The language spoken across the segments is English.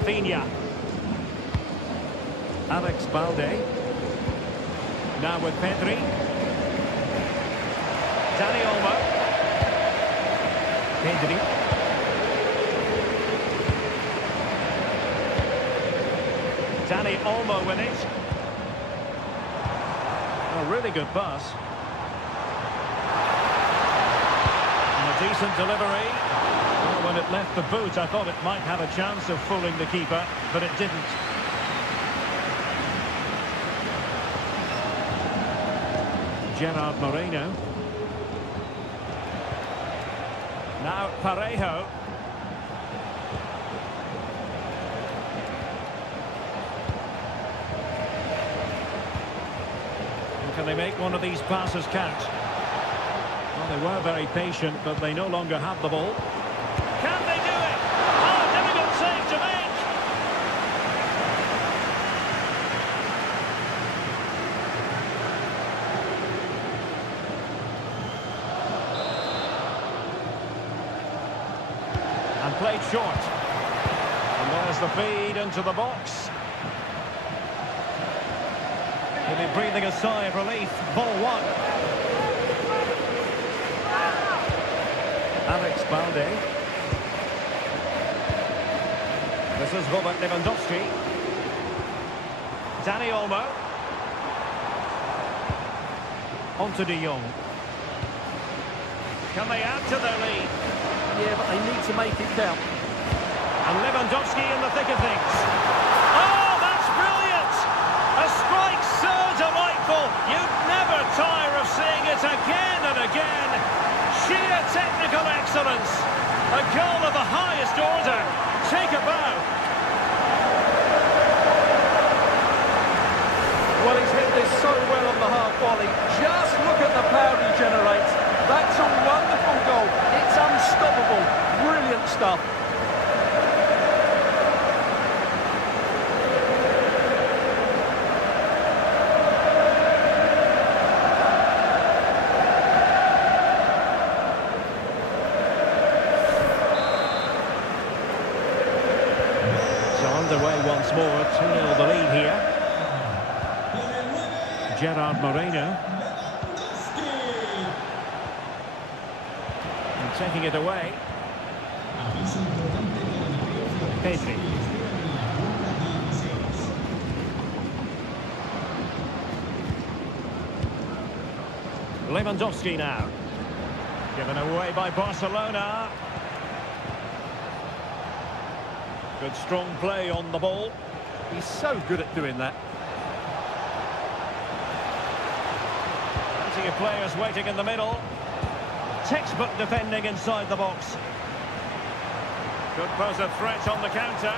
Rafinha. Alex Balde. Now with Pedri. Dani Olmo. Pedri. Dani Olmo with it. A really good pass. And a decent delivery. Well, when it left the boot, I thought it might have a chance of fooling the keeper, but it didn't. Gerard Moreno. Now Parejo. And can they make one of these passes count? Well, they were very patient, but they no longer have the ball. Can they do it? Oh, difficult save to make! And played short. And there's the feed into the box. He'll be breathing a sigh of relief. Ball one. Alex Balde. This is Robert Lewandowski. Dani Olmo. On to De Jong. Can they add to their lead? Yeah, but they need to make it count. And Lewandowski in the thick of things. Oh, that's brilliant! A strike so delightful. You'd never tire of seeing it again and again. Sheer technical excellence. A goal of the highest order. Take a bow. Well, he's hit this so well on the half volley. Just look at the power he generates. That's a wonderful goal. It's unstoppable. Brilliant stuff. So underway once more. 2-0 the lead here. Gerard Moreno. And taking it away. Pedri. Lewandowski now. Given away by Barcelona. Good strong play on the ball. He's so good at doing that. Plenty of players waiting in the middle. Textbook defending inside the box. Could pose a threat on the counter.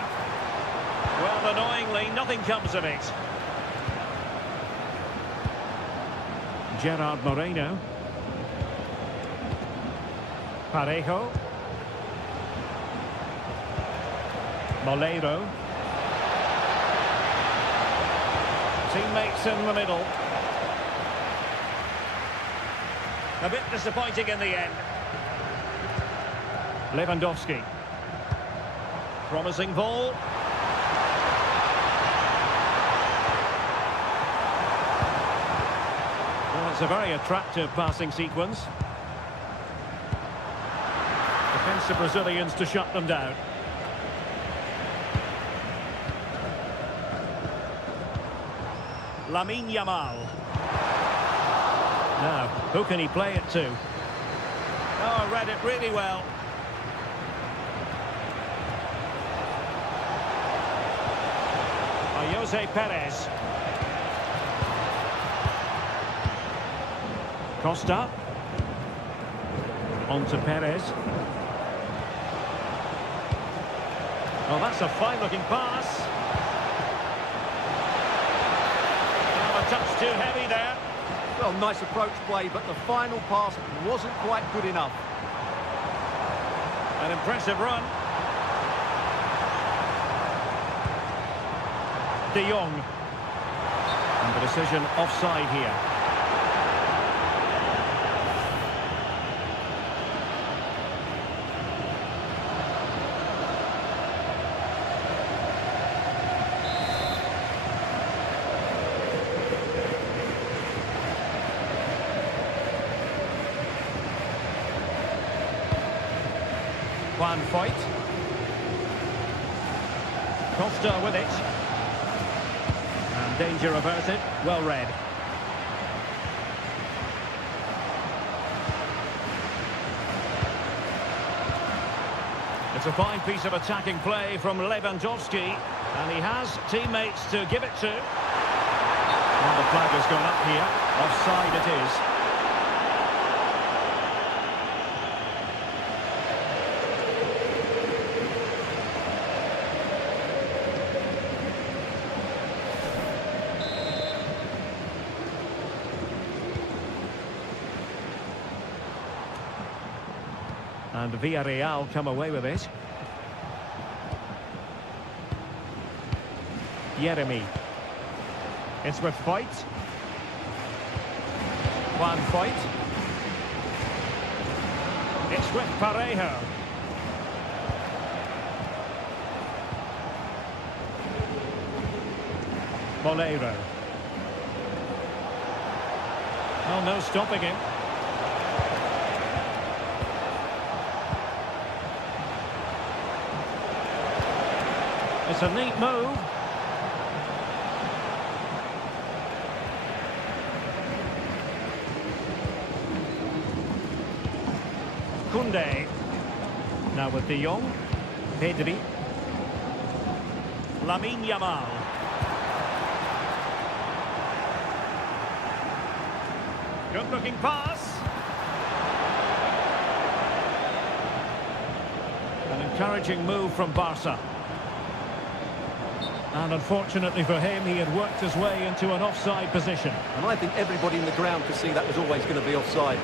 Well, annoyingly, nothing comes of it. Gerard Moreno. Parejo. Molero. Teammates in the middle. A bit disappointing in the end. Lewandowski. Promising ball. Well, it's a very attractive passing sequence. Defensive Brazilians to shut them down. Lamine Yamal. Now, who can he play it to? Oh, read it really well. Jose Perez. Costa. On to Perez. Oh, that's a fine-looking pass. Oh, a touch too heavy there. Well, nice approach play, but the final pass wasn't quite good enough. An impressive run. De Jong. And the decision offside here. Juan Foyt. Costa with it. And danger averted. Well read. It's a fine piece of attacking play from Lewandowski, and he has teammates to give it to. And the flag has gone up here. Offside it is. And Villarreal come away with it. Jeremy. It's with Foyt. Juan Foyt. It's with Parejo. Molero. Oh, no stopping him. It's a neat move. Koundé. Now with De Jong. Pedri. Lamine Yamal. Good looking pass. An encouraging move from Barca. And unfortunately for him, he had worked his way into an offside position. And I think everybody in the ground could see that was always going to be offside.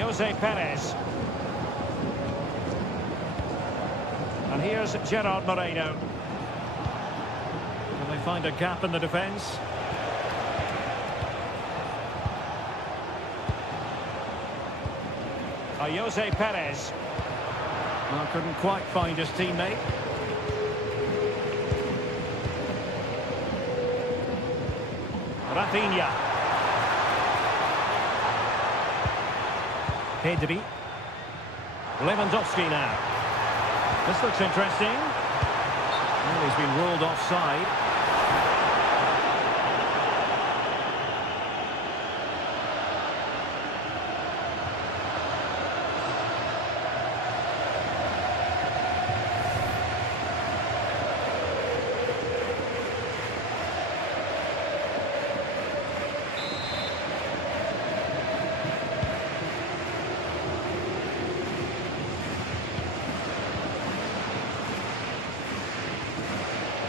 Jose Perez. And here's Gerard Moreno. Can they find a gap in the defence? Jose Perez. Well, couldn't quite find his teammate. Rafinha. Pedri. Lewandowski now. This looks interesting. Well, he's been ruled offside.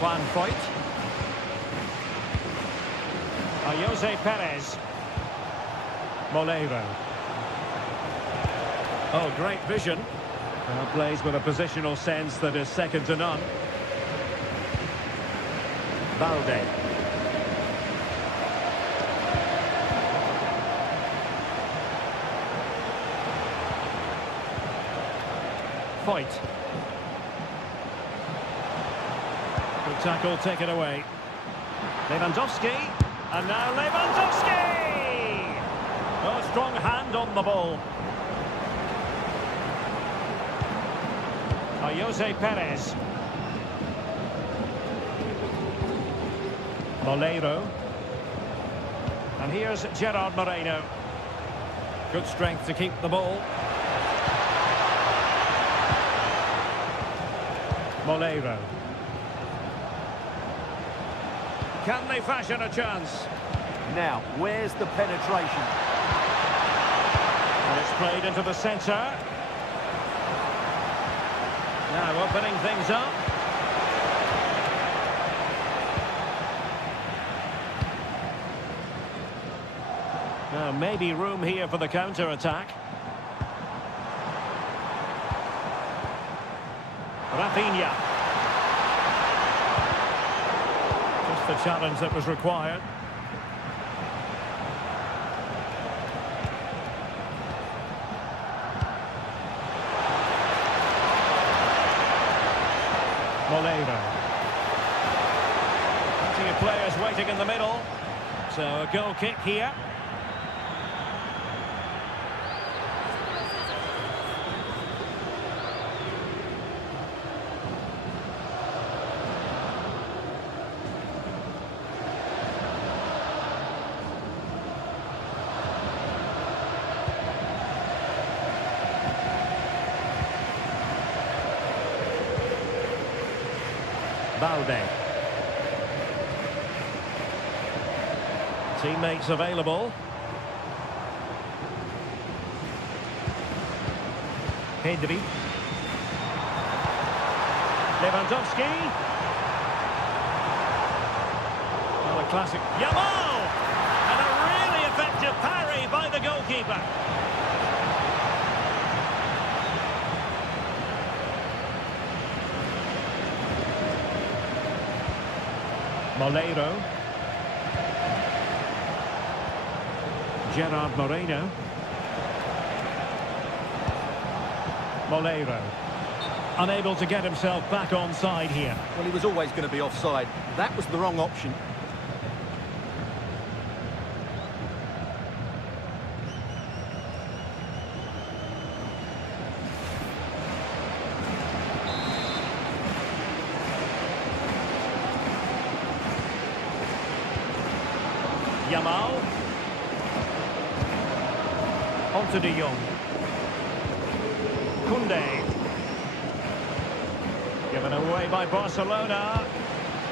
Juan Foyt. Jose Perez. Molero. Oh, great vision. Plays with a positional sense that is second to none. Valde. Foyt. Good tackle taken away. Lewandowski. And now Lewandowski! Oh, strong hand on the ball. Jose Perez. Molero. And here's Gerard Moreno. Good strength to keep the ball. Molero. Can they fashion a chance? Now, where's the penetration? And it's played into the centre. Now opening things up. Now maybe room here for the counter-attack. Rafinha. Just the challenge that was required. Moleiro. Plenty of players waiting in the middle. So a goal kick here. Balde. Teammates available. Pedri. Lewandowski. Well, a classic. Yamal! And a really effective parry by the goalkeeper. Moleiro. Gerard Moreno. Moleiro. Unable to get himself back on side here. Well, he was always going to be offside. That was the wrong option. Yamal. On to De Jong. Koundé. Given away by Barcelona.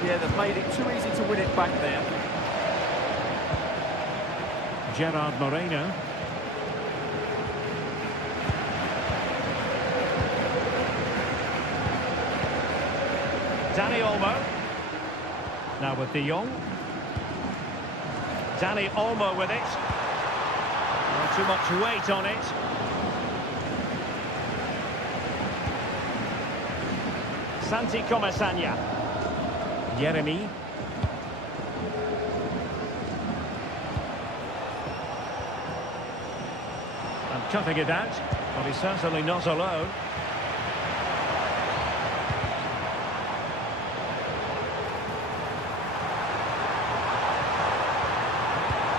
Yeah, they've made it too easy to win it back there. Gerard Moreno. Dani Olmo. Now with De Jong. Dani Olmo with it. Not too much weight on it. Santi Comesaña. Yeremy. And cutting it out, but he's certainly not alone.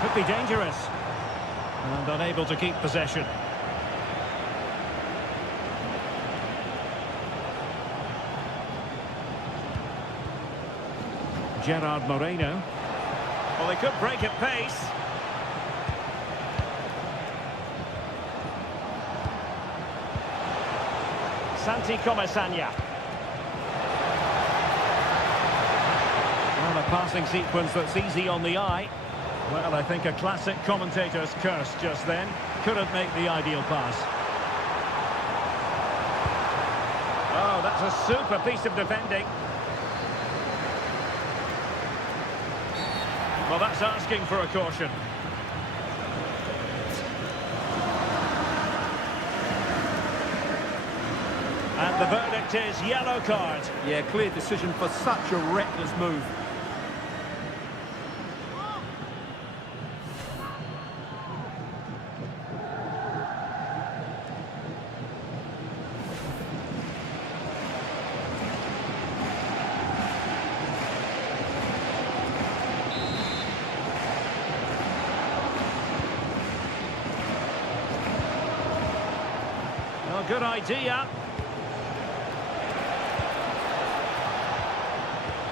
Could be dangerous. And unable to keep possession. Gerard Moreno. Well, they could break at pace. Santi Comesaña. Well, a passing sequence that's easy on the eye. Well, I think a classic commentator's curse just then. Couldn't make the ideal pass. Oh, that's a super piece of defending. Well, that's asking for a caution. And the verdict is yellow card. Yeah, clear decision for such a reckless move. Well, good idea.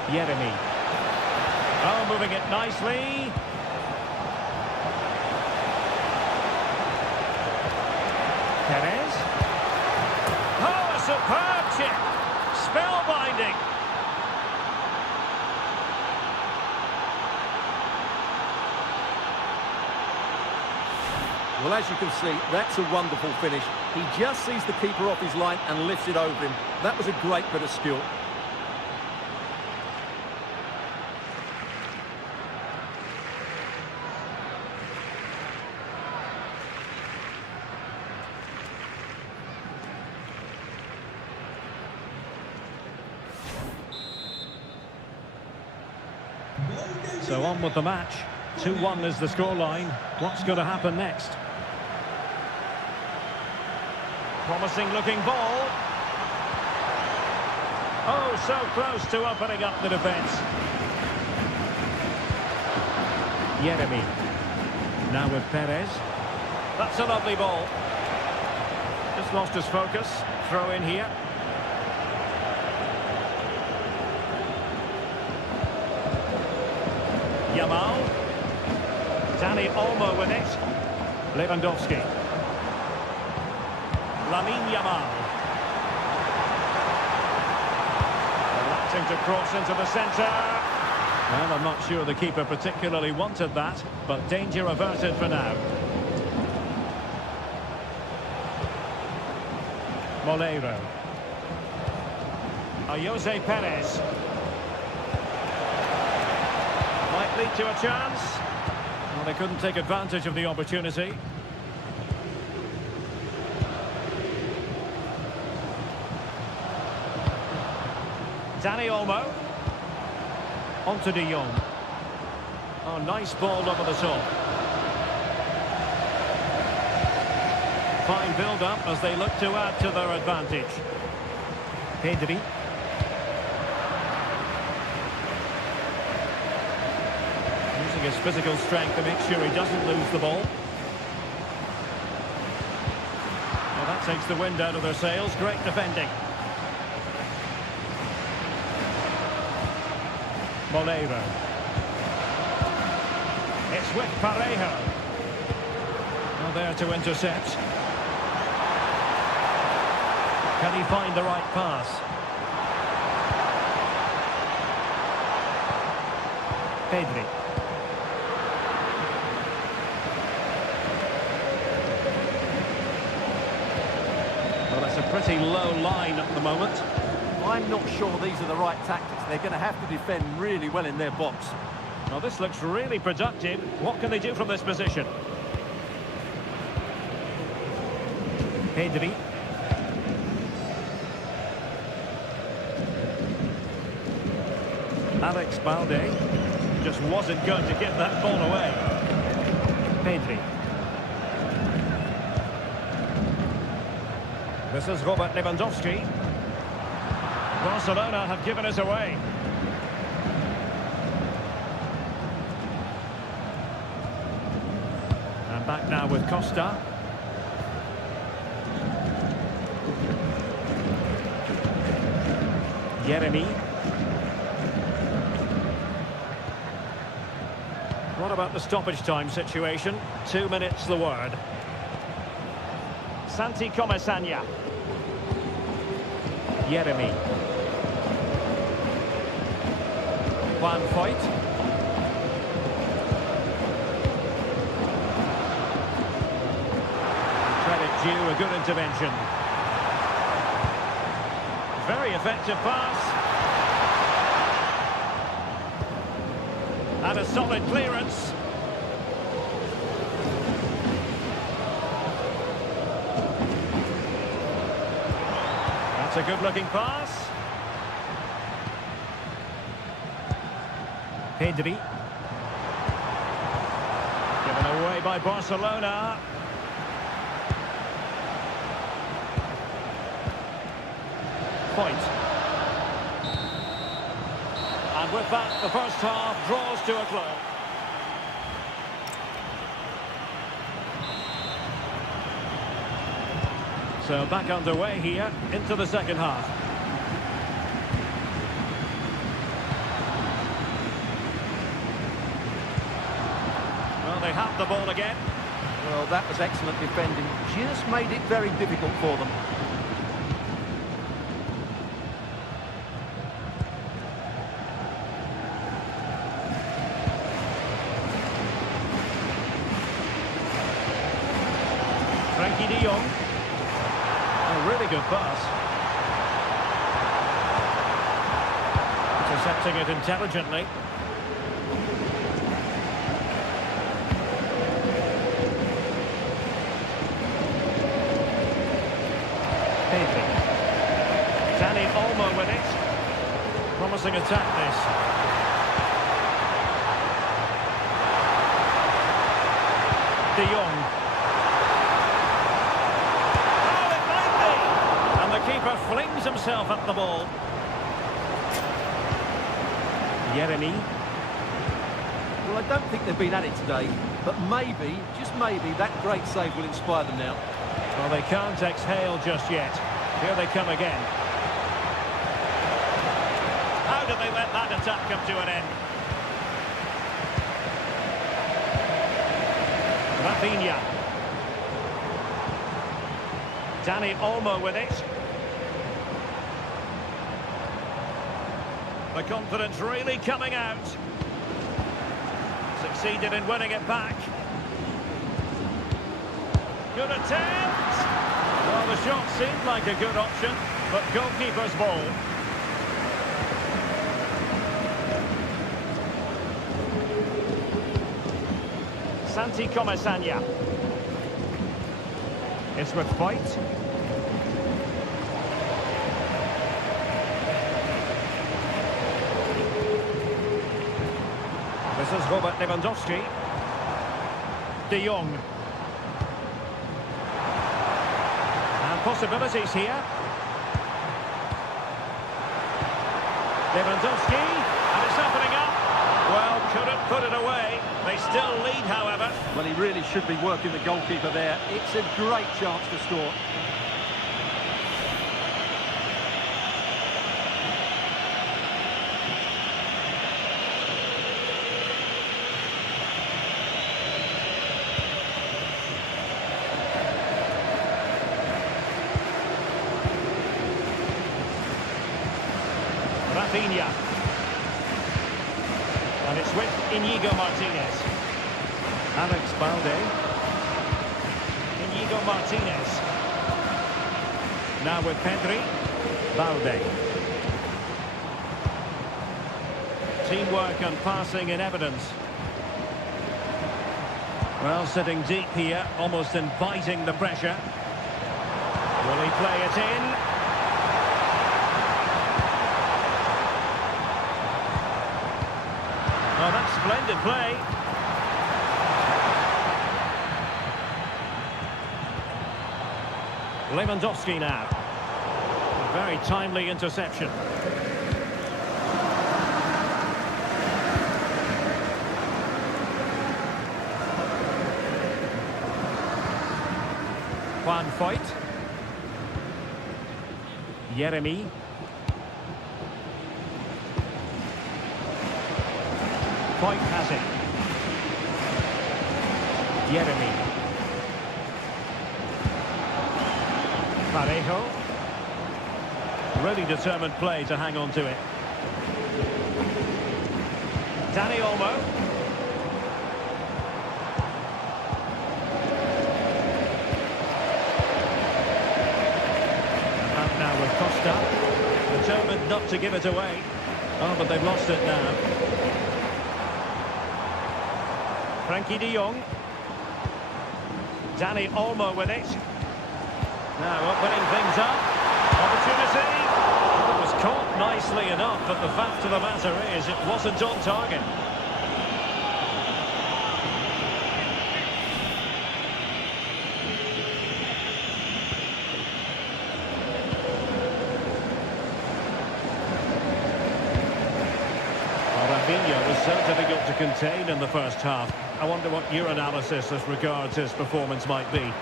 Yeremy. Oh, moving it nicely. Perez. Oh, a superb chip. Spellbinding. Well, as you can see, that's a wonderful finish. He just sees the keeper off his line and lifts it over him. That was a great bit of skill. So on with the match. 2-1 is the scoreline. What's going to happen next? Promising looking ball. Oh, so close to opening up the defence. Yeremi. Now with Perez. That's a lovely ball. Just lost his focus. Throw in here. Yamal. Dani Olmo with it. Lewandowski. Lamine Yamal. Electing to cross into the centre. Well, I'm not sure the keeper particularly wanted that, but danger averted for now. Moleiro. Jose Perez. Might lead to a chance. Well, they couldn't take advantage of the opportunity. Dani Olmo. On to De Jong. Oh, nice ball over the top. Fine build-up as they look to add to their advantage. Pedri. Using his physical strength to make sure he doesn't lose the ball. Well, that takes the wind out of their sails. Great defending. Moleiro. It's with Parejo. Now there to intercept. Can he find the right pass? Pedri. Well, that's a pretty low line at the moment. I'm not sure these are the right tactics. They're going to have to defend really well in their box. Well, this looks really productive. What can they do from this position? Pedri. Alex Balde just wasn't going to get that ball away. Pedri. This is Robert Lewandowski. Barcelona have given it away. And back now with Costa. Yeremi. What about the stoppage time situation? 2 minutes the word. Santi Comesaña. Yeremi. Juan Foyt. Credit due, a good intervention. Very effective pass. And a solid clearance. That's a good-looking pass. Pedri. Given away by Barcelona. Point. And with that, the first half draws to a close. So back underway here into the second half. Well, they have the ball again. Well, that was excellent defending. Just made it very difficult for them. Frankie de Jong. A really good pass. Intercepting it intelligently. Pedri. Dani Olmo with it. Promising attack this. De Jong. Oh, it might be! And the keeper flings himself at the ball. Jeremy. Well, I don't think they've been at it today, but maybe, just maybe, that great save will inspire them now. Well, they can't exhale just yet. Here they come again. How do they let that attack come to an end? Rafinha. Dani Olmo with it. The confidence really coming out. Succeeded in winning it back. Good attempt. Well, the shot seemed like a good option, but goalkeeper's ball. Santi Comesaña. It's with Voigt. This is Robert Lewandowski. De Jong. And possibilities here. Lewandowski. And it's opening up. Well, couldn't put it away. They still lead, however. Well, he really should be working the goalkeeper there. It's a great chance to score. Rafinha. And it's with Inigo Martinez. Alex Balde. Inigo Martinez. Now with Pedri. Balde. Teamwork and passing in evidence. Well, sitting deep here, almost inviting the pressure. Will he play it in? Oh, that's splendid play. Lewandowski now. A very timely interception. Juan Voigt. Jeremy. Voigt has it. Jeremy. Parejo. Really determined play to hang on to it. Dani Olmo. And now with Costa. Determined not to give it away. Oh, but they've lost it now. Frankie de Jong. Dani Olmo with it. Now opening things up. Opportunity. Well, it was caught nicely enough, but the fact of the matter is it wasn't on target. Rafinha was so difficult to contain in the first half. I wonder what your analysis as regards his performance might be.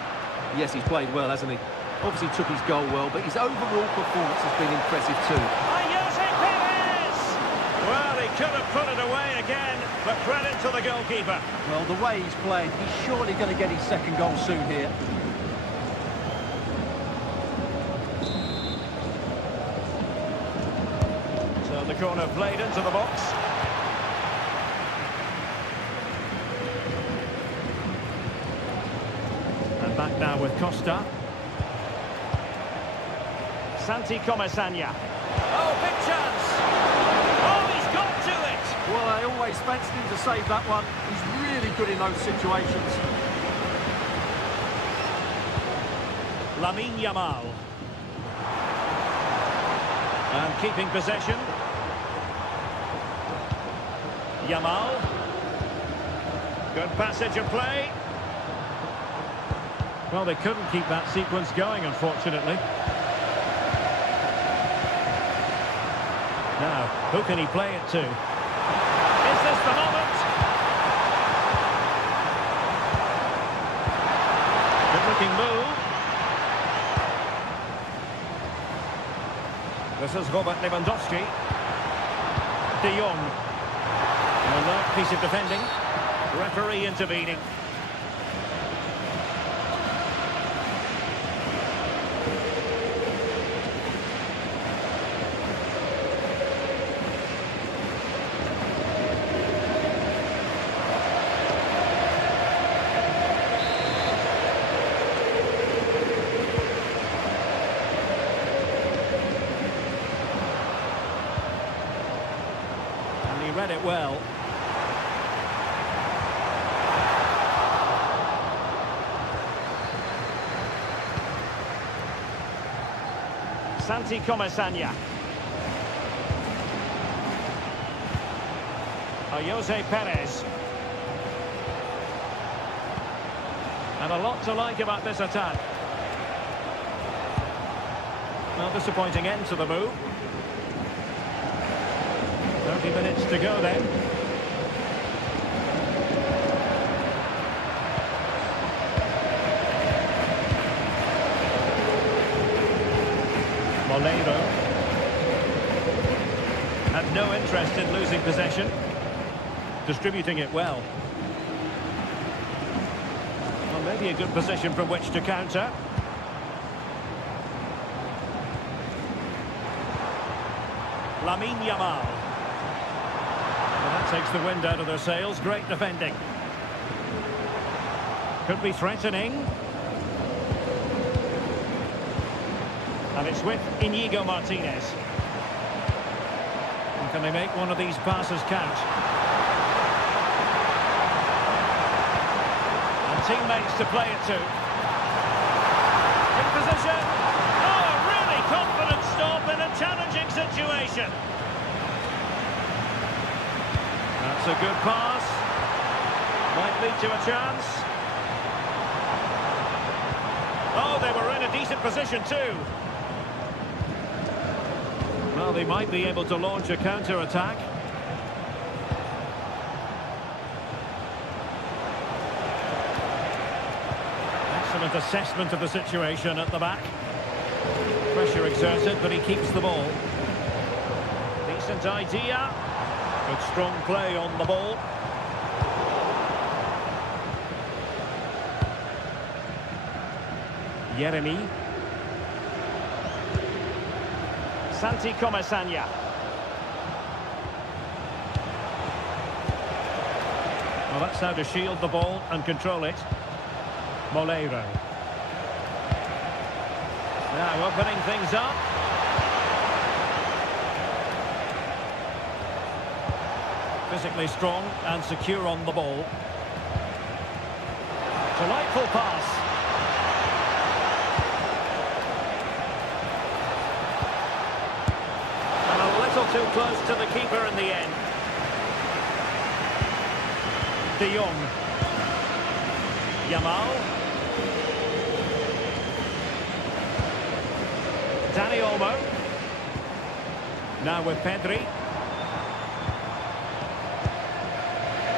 Yes, he's played well, hasn't he? Obviously took his goal well, but his overall performance has been impressive too. Well, he could have put it away again, but credit to the goalkeeper. Well, the way he's played, he's surely going to get his second goal soon here. So the corner played into the box. And back now with Costa. Santi Comesaña. Oh, big chance! Oh, he's got to it! Well, I always fancied him to save that one. He's really good in those situations. Lamine Yamal. And keeping possession. Yamal. Good passage of play. Well, they couldn't keep that sequence going, unfortunately. Now, who can he play it to? Is this the moment? Good-looking move. This is Robert Lewandowski. De Jong. An alert piece of defending. Referee intervening. And he read it well. Santi Comasagna. Jose Perez. And a lot to like about this attack. Well, disappointing end to the move. 30 minutes to go then. Moleiro. Had no interest in losing possession. Distributing it well. Well, maybe a good position from which to counter. Lamine Yamal. Well, that takes the wind out of their sails. Great defending. Could be threatening. And it's with Inigo Martinez. And can they make one of these passes count? And teammates to play it to. In position. Oh, a really confident stop in a challenging situation. That's a good pass. Might lead to a chance. Oh, they were in a decent position too. Well, they might be able to launch a counter-attack. Excellent assessment of the situation at the back. Pressure exerted, but he keeps the ball. Decent idea. Good strong play on the ball. Yeremy. Santi Comasagna. Well, that's how to shield the ball and control it. Moleiro. Now opening things up. Physically strong and secure on the ball. Delightful pass. Too close to the keeper in the end. De Jong. Yamal. Dani Olmo. Now with Pedri.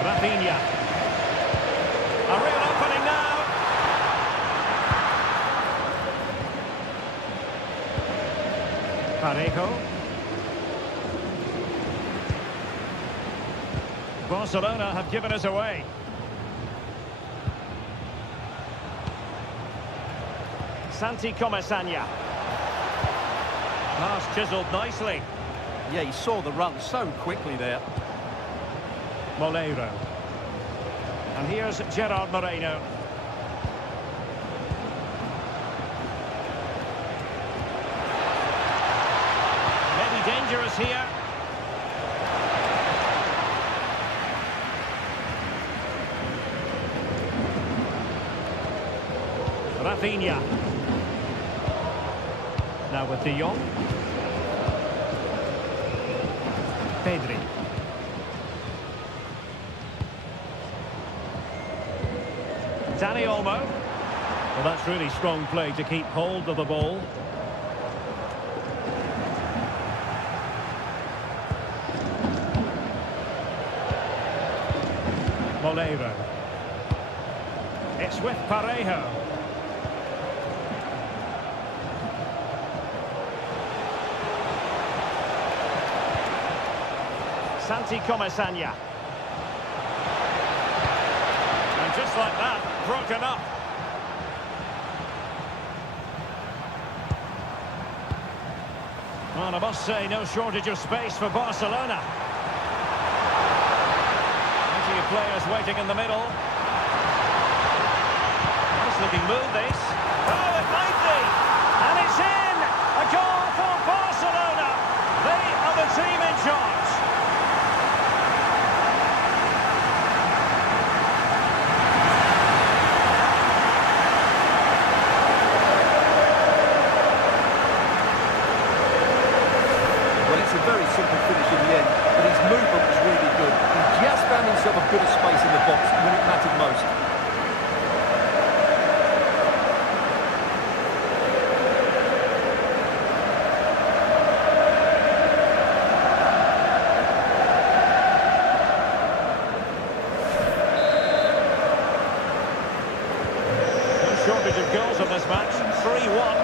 Rafinha. A real opening now. Parejo. Barcelona have given us away. Santi Comasagna. Pass chiselled nicely. Yeah, he saw the run so quickly there. Moleiro. And here's Gerard Moreno. Maybe dangerous here. Rafinha. Now with De Jong. Pedri. Dani Olmo. Well, that's really strong play to keep hold of the ball. Moleiro. It's with Parejo. Santi Comesaña. And just like that, broken up. Well, I must say, no shortage of space for Barcelona. Plenty of players waiting in the middle. Nice looking move, this. Oh, it might be! And it's in! A goal for Barcelona! They are the team in charge. It's a very simple finish in the end, but his movement was really good. He just found himself a bit of space in the box when it mattered most. No shortage of goals in this match. 3-1.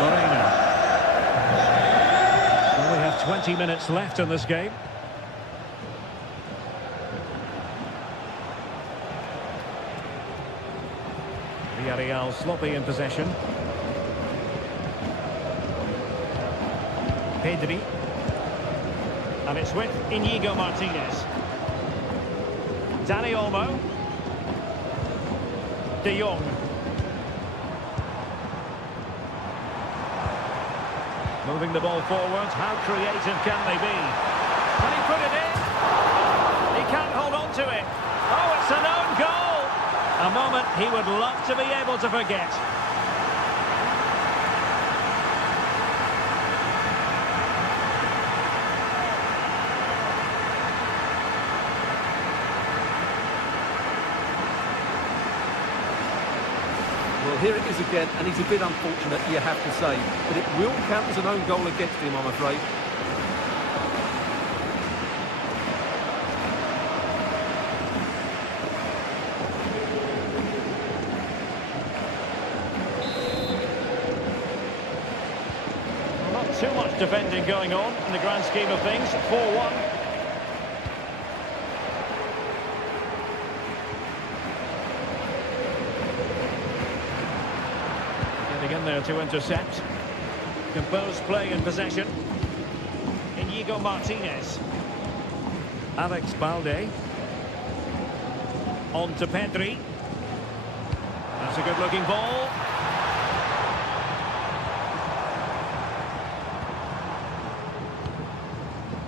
Moreno. 20 minutes left in this game. Villarreal sloppy in possession. Pedri. And it's with Íñigo Martínez. Dani Olmo. De Jong. Moving the ball forward, how creative can they be? Can he put it in? He can't hold on to it. Oh, it's an own goal! A moment he would love to be able to forget. Well, here it is again, and he's a bit unfortunate, you have to say. But it will count as an own goal against him, I'm afraid. Well, not too much defending going on in the grand scheme of things. 4-1. In there to intercept. Composed play in possession. Íñigo Martínez. Alex Balde. On to Pedri. That's a good looking ball.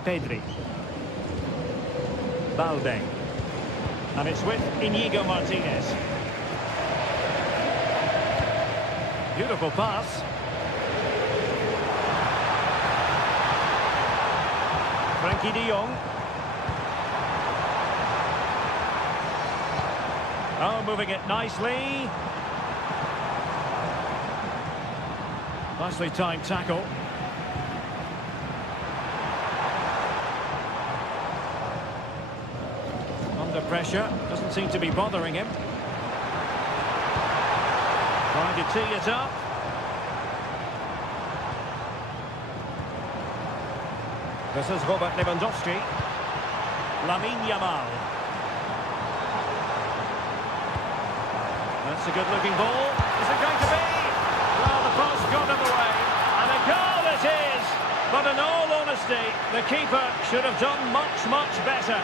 Pedri. Balde. And it's with Íñigo Martínez. Beautiful pass. Frankie de Jong. Oh, moving it nicely. Nicely timed tackle. Under pressure. Doesn't seem to be bothering him. Trying to tee it up. This is Robert Lewandowski. Lamine Yamal. That's a good-looking ball. Is it going to be? Well, the post got in the way. And a goal it is. But in all honesty, the keeper should have done much, much better.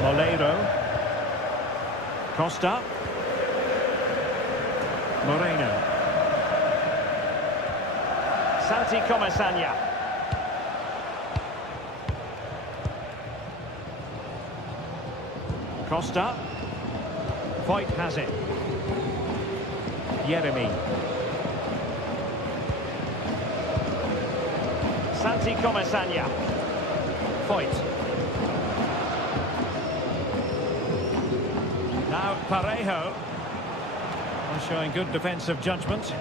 Moleiro. Costa. Moreno. Santi Comesaña. Costa. Foyt has it. Yeremy. Santi Comesaña. Foyt. Now Parejo. Showing good defensive judgment.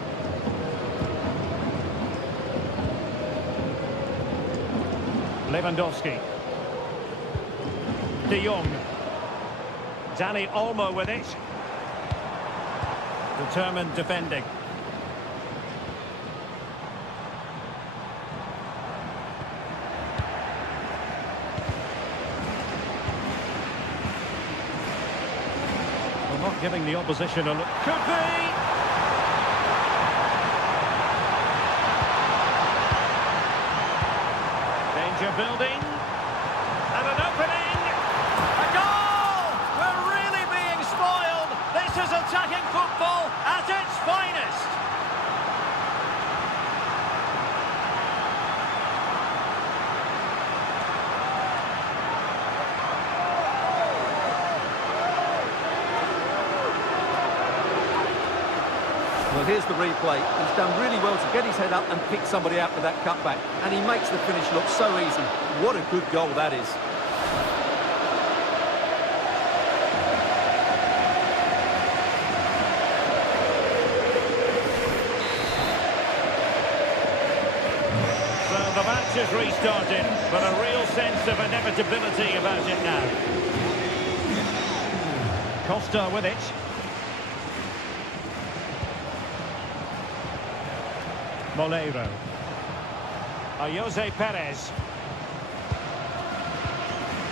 Lewandowski. De Jong. Dani Olmo with it. Determined defending. Well, not giving the opposition a look. Could be! Danger building. And an opening. A goal! We're really being spoiled. This is attacking football at its finest. Well, here's the replay. He's done really well to get his head up and pick somebody out with that cutback. And he makes the finish look so easy. What a good goal that is. So the match is restarted, but a real sense of inevitability about it now. Costa with it. Molero. Jose Perez.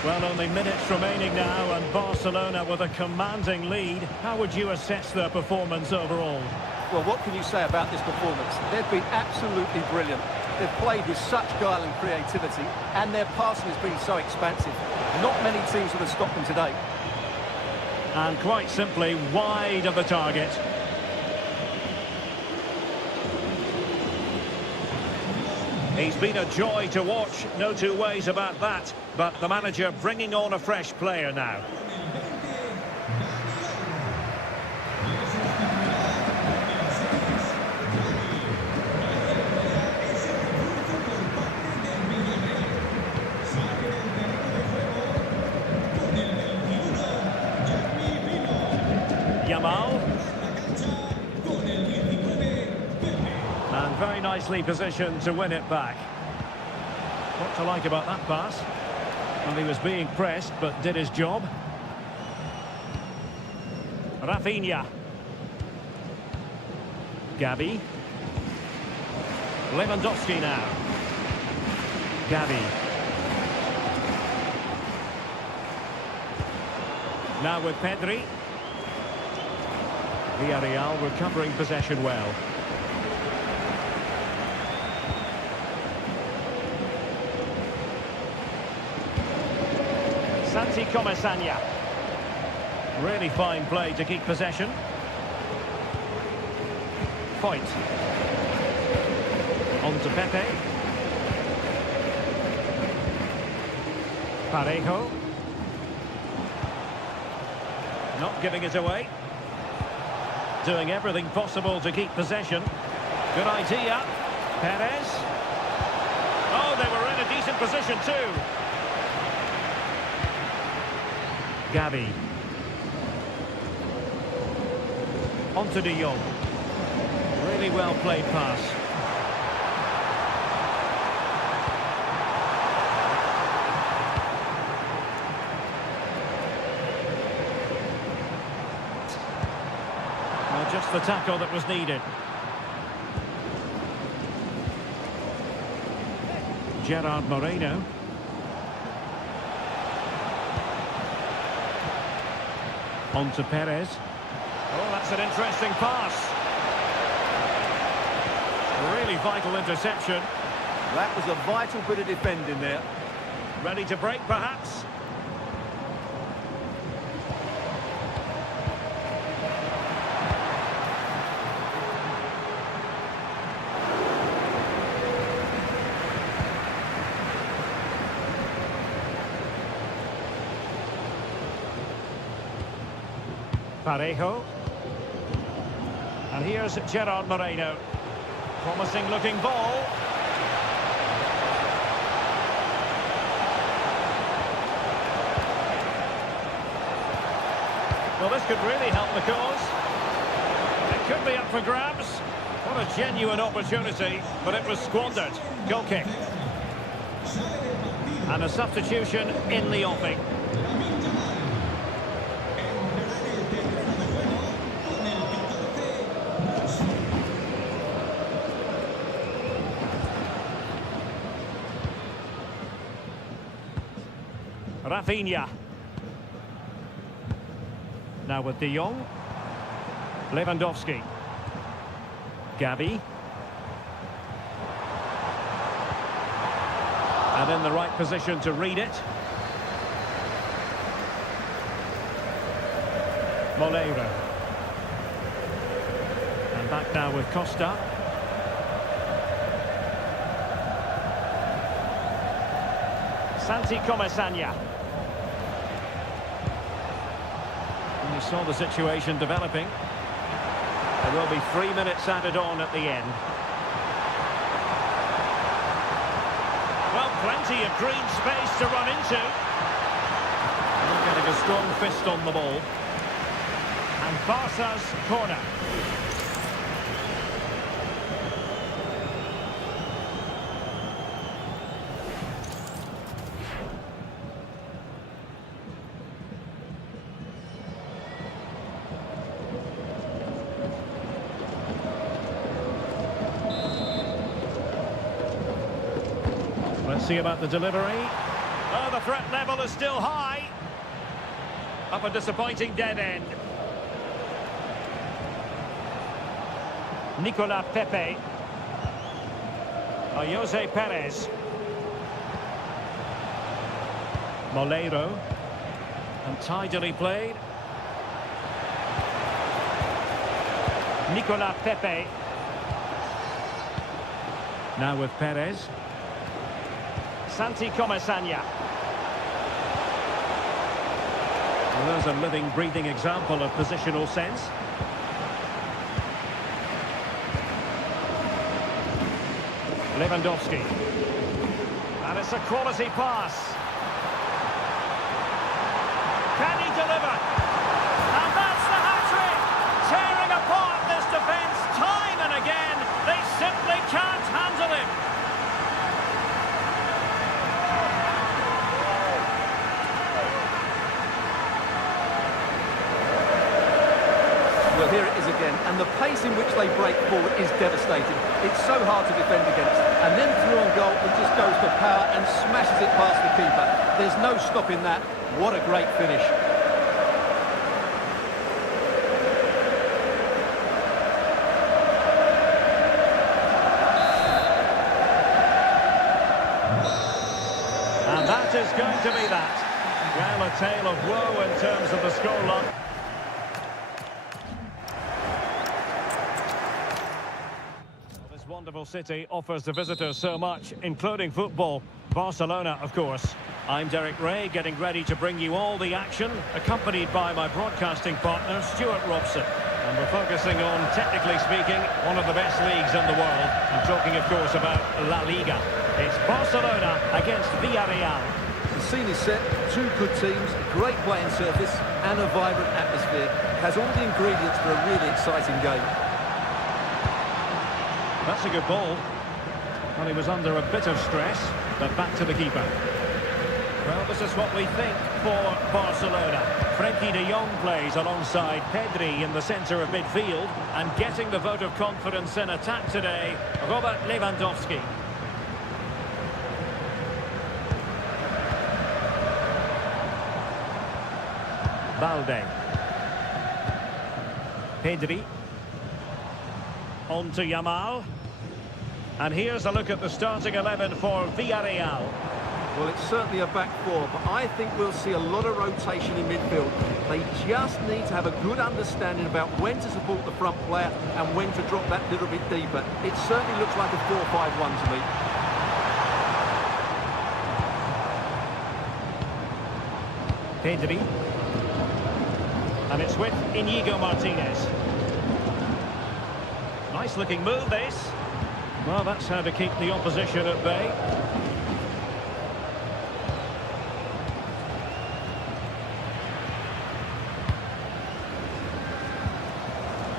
Well, only minutes remaining now, and Barcelona with a commanding lead. How would you assess their performance overall? Well, what can you say about this performance? They've been absolutely brilliant. They've played with such guile and creativity, and their passing has been so expansive. Not many teams would have stopped them today. And quite simply, wide of the target. He's been a joy to watch, no two ways about that. But the manager bringing on a fresh player now. Yamal. And very nicely positioned to win it back. What to like about that pass? Well, he was being pressed, but did his job. Rafinha. Gavi. Lewandowski now. Gavi. Now with Pedri. VILLARREAL recovering possession well. Santi Comesaña. Really fine play to keep possession. Foyt. On to Pepe. Parejo. Not giving it away. Doing everything possible to keep possession. Good idea. Perez. Oh, they were in a decent position too. Gavi. On to De Jong. Really well played pass. Well, just the tackle that was needed. Gerard Moreno. On to Perez. Oh, that's an interesting pass. Really vital interception. That was a vital bit of defending there. Ready to break, perhaps? Parejo. And here's Gerard Moreno. Promising looking ball. Well, this could really help the cause. It could be up for grabs. What a genuine opportunity, but it was squandered. Goal kick. And a substitution in the offing. Rafinha. Now with De Jong. Lewandowski. Gavi. And in the right position to read it. Moleiro. And back now with Costa. Santi Comesaña. And you saw the situation developing. There will be 3 minutes added on at the end. Well, plenty of green space to run into. And getting a strong fist on the ball. And Barca's corner. Let's see about the delivery. Oh, the threat level is still high. Up a disappointing dead end. Nicolas Pepe. Jose Perez. Moleiro. And tidily played. Nicolas Pepe. Now with Perez. Santi Comesaña. Well, there's a living, breathing example of positional sense. Lewandowski. And it's a quality pass. Can he deliver? And that's the hat-trick! Tearing apart this defence time and again. They simply can't handle him. Well, here it is again, and the pace in which they break forward is devastating. It's so hard to defend against. And then through on goal, it just goes for power and smashes it past the keeper. There's no stopping that. What a great finish. And that is going to be that. Well, a tale of woe in terms of the scoreline. Wonderful city offers the visitors so much, including football. Barcelona, of course. I'm Derek Ray, getting ready to bring you all the action, accompanied by my broadcasting partner, Stuart Robson. And we're focusing on, technically speaking, one of the best leagues in the world. I'm talking, of course, about La Liga. It's Barcelona against Villarreal. The scene is set, two good teams, great playing surface, and a vibrant atmosphere. Has all the ingredients for a really exciting game. That's a good ball. Well, he was under a bit of stress, but back to the keeper. Well, this is what we think for Barcelona. Frenkie de Jong plays alongside Pedri in the centre of midfield, and getting the vote of confidence in attack today, Robert Lewandowski. Balde. Pedri. On to Yamal. And here's a look at the starting 11 for Villarreal. Well, it's certainly a back four, but I think we'll see a lot of rotation in midfield. They just need to have a good understanding about when to support the front player and when to drop that little bit deeper. It certainly looks like a 4-5-1 to me. Pedri. And it's with Inigo Martinez. Nice looking move, this. Well, that's how to keep the opposition at bay.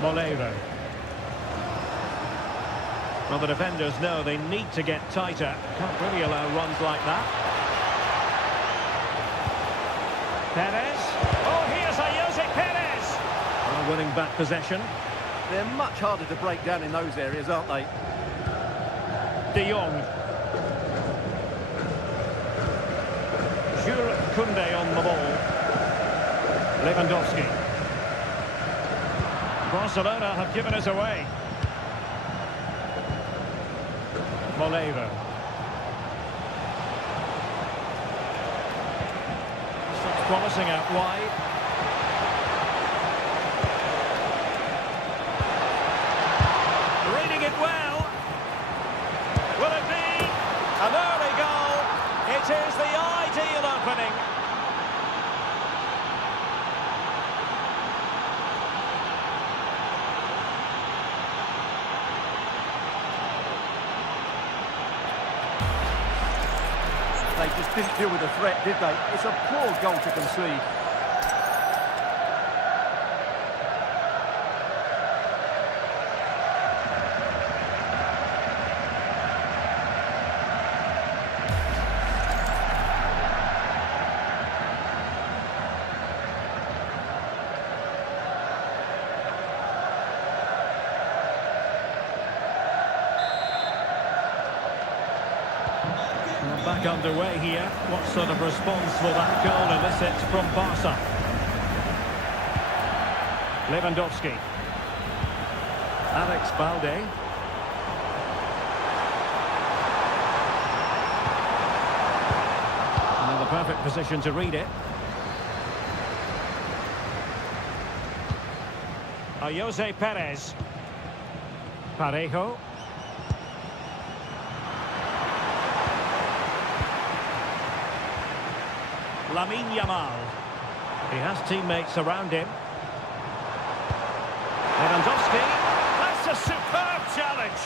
Moleiro. Well, the defenders know they need to get tighter. Can't really allow runs like that. Perez. Oh, here's Jose Perez. Well, winning back possession. They're much harder to break down in those areas, aren't they? De Jong. Jules Koundé on the ball. Lewandowski. Barcelona have given us away. Moleiro. Starts promising out wide. Reading it well. Will it be an early goal? It is the ideal opening. They just didn't deal with the threat, did they? It's a poor goal to concede. Back underway here. What sort of response will that goal elicit from Barca? Lewandowski. Alex Balde. And the perfect position to read it. Jose Perez. Parejo. Lamine Yamal. He has teammates around him. Lewandowski. That's a superb challenge.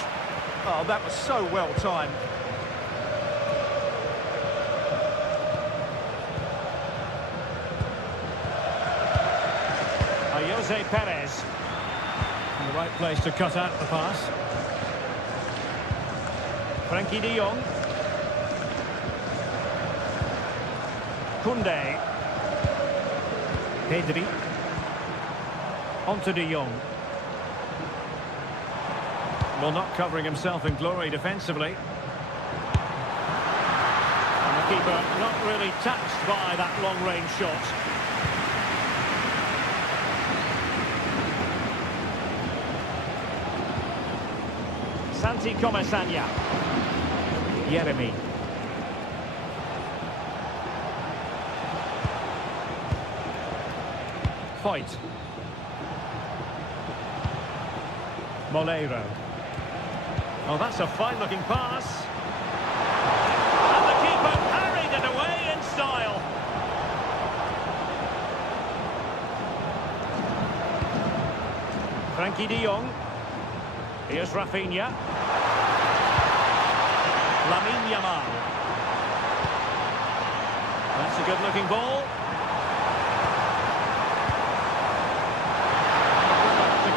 Oh, that was so well timed. Jose Perez. In the right place to cut out the pass. Frankie de Jong. Koundé. Pedri. Onto de Jong. Well, not covering himself in glory defensively. And the keeper not really touched by that long-range shot. Santi Comesaña. Yeremy. Fight. Moleiro. Oh, that's a fine-looking pass. And the keeper parried it away in style. Frankie de Jong. Here's Rafinha. Lamine Yamal. That's a good-looking ball.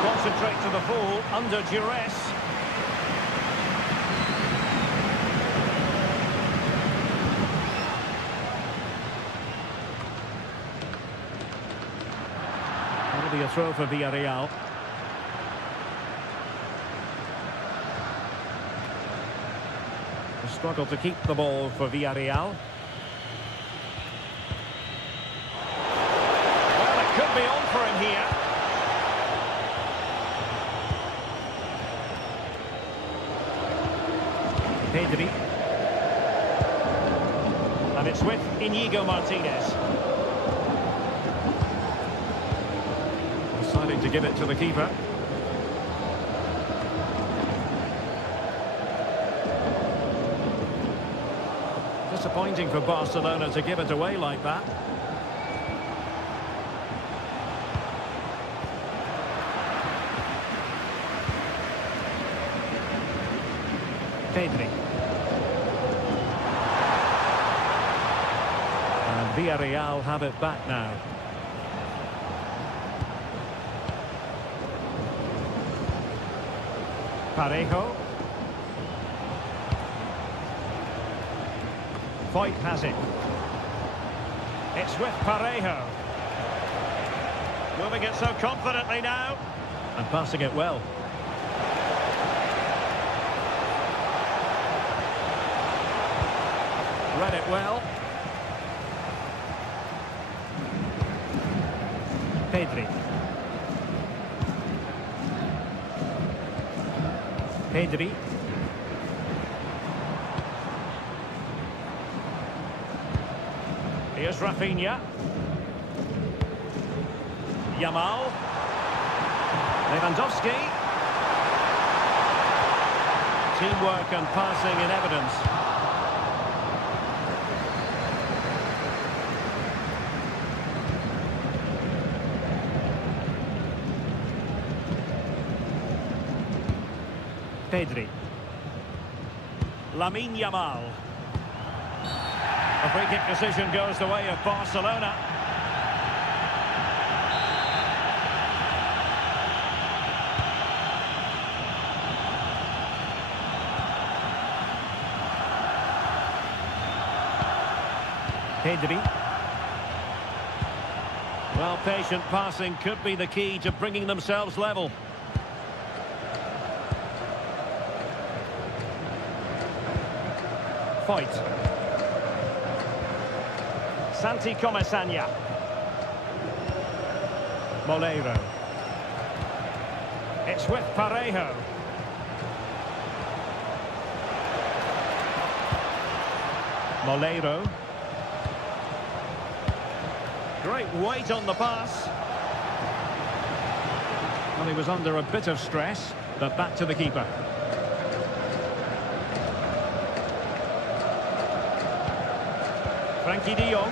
Concentrate to the full, under duress. That'll be a throw for Villarreal. A struggle to keep the ball for Villarreal. Well, it could be on for him here. Pedri. And it's with Inigo Martinez. Deciding to give it to the keeper. Disappointing for Barcelona to give it away like that. Pedri. And Villarreal have it back now. Parejo. Foyt has it. It's with Parejo. Moving it so confidently now. And passing it well. Read it well. Pedri. Pedri. Here's Rafinha. Yamal. Lewandowski. Teamwork and passing in evidence. Pedri. Lamine Yamal. The free kick decision goes the way of Barcelona. Pedri. Well, patient passing could be the key to bringing themselves level. Foyt. Santi Comesaña. Molero. It's with Parejo. Molero. Great weight on the pass. Well, he was under a bit of stress, but back to the keeper. Frankie de Jong,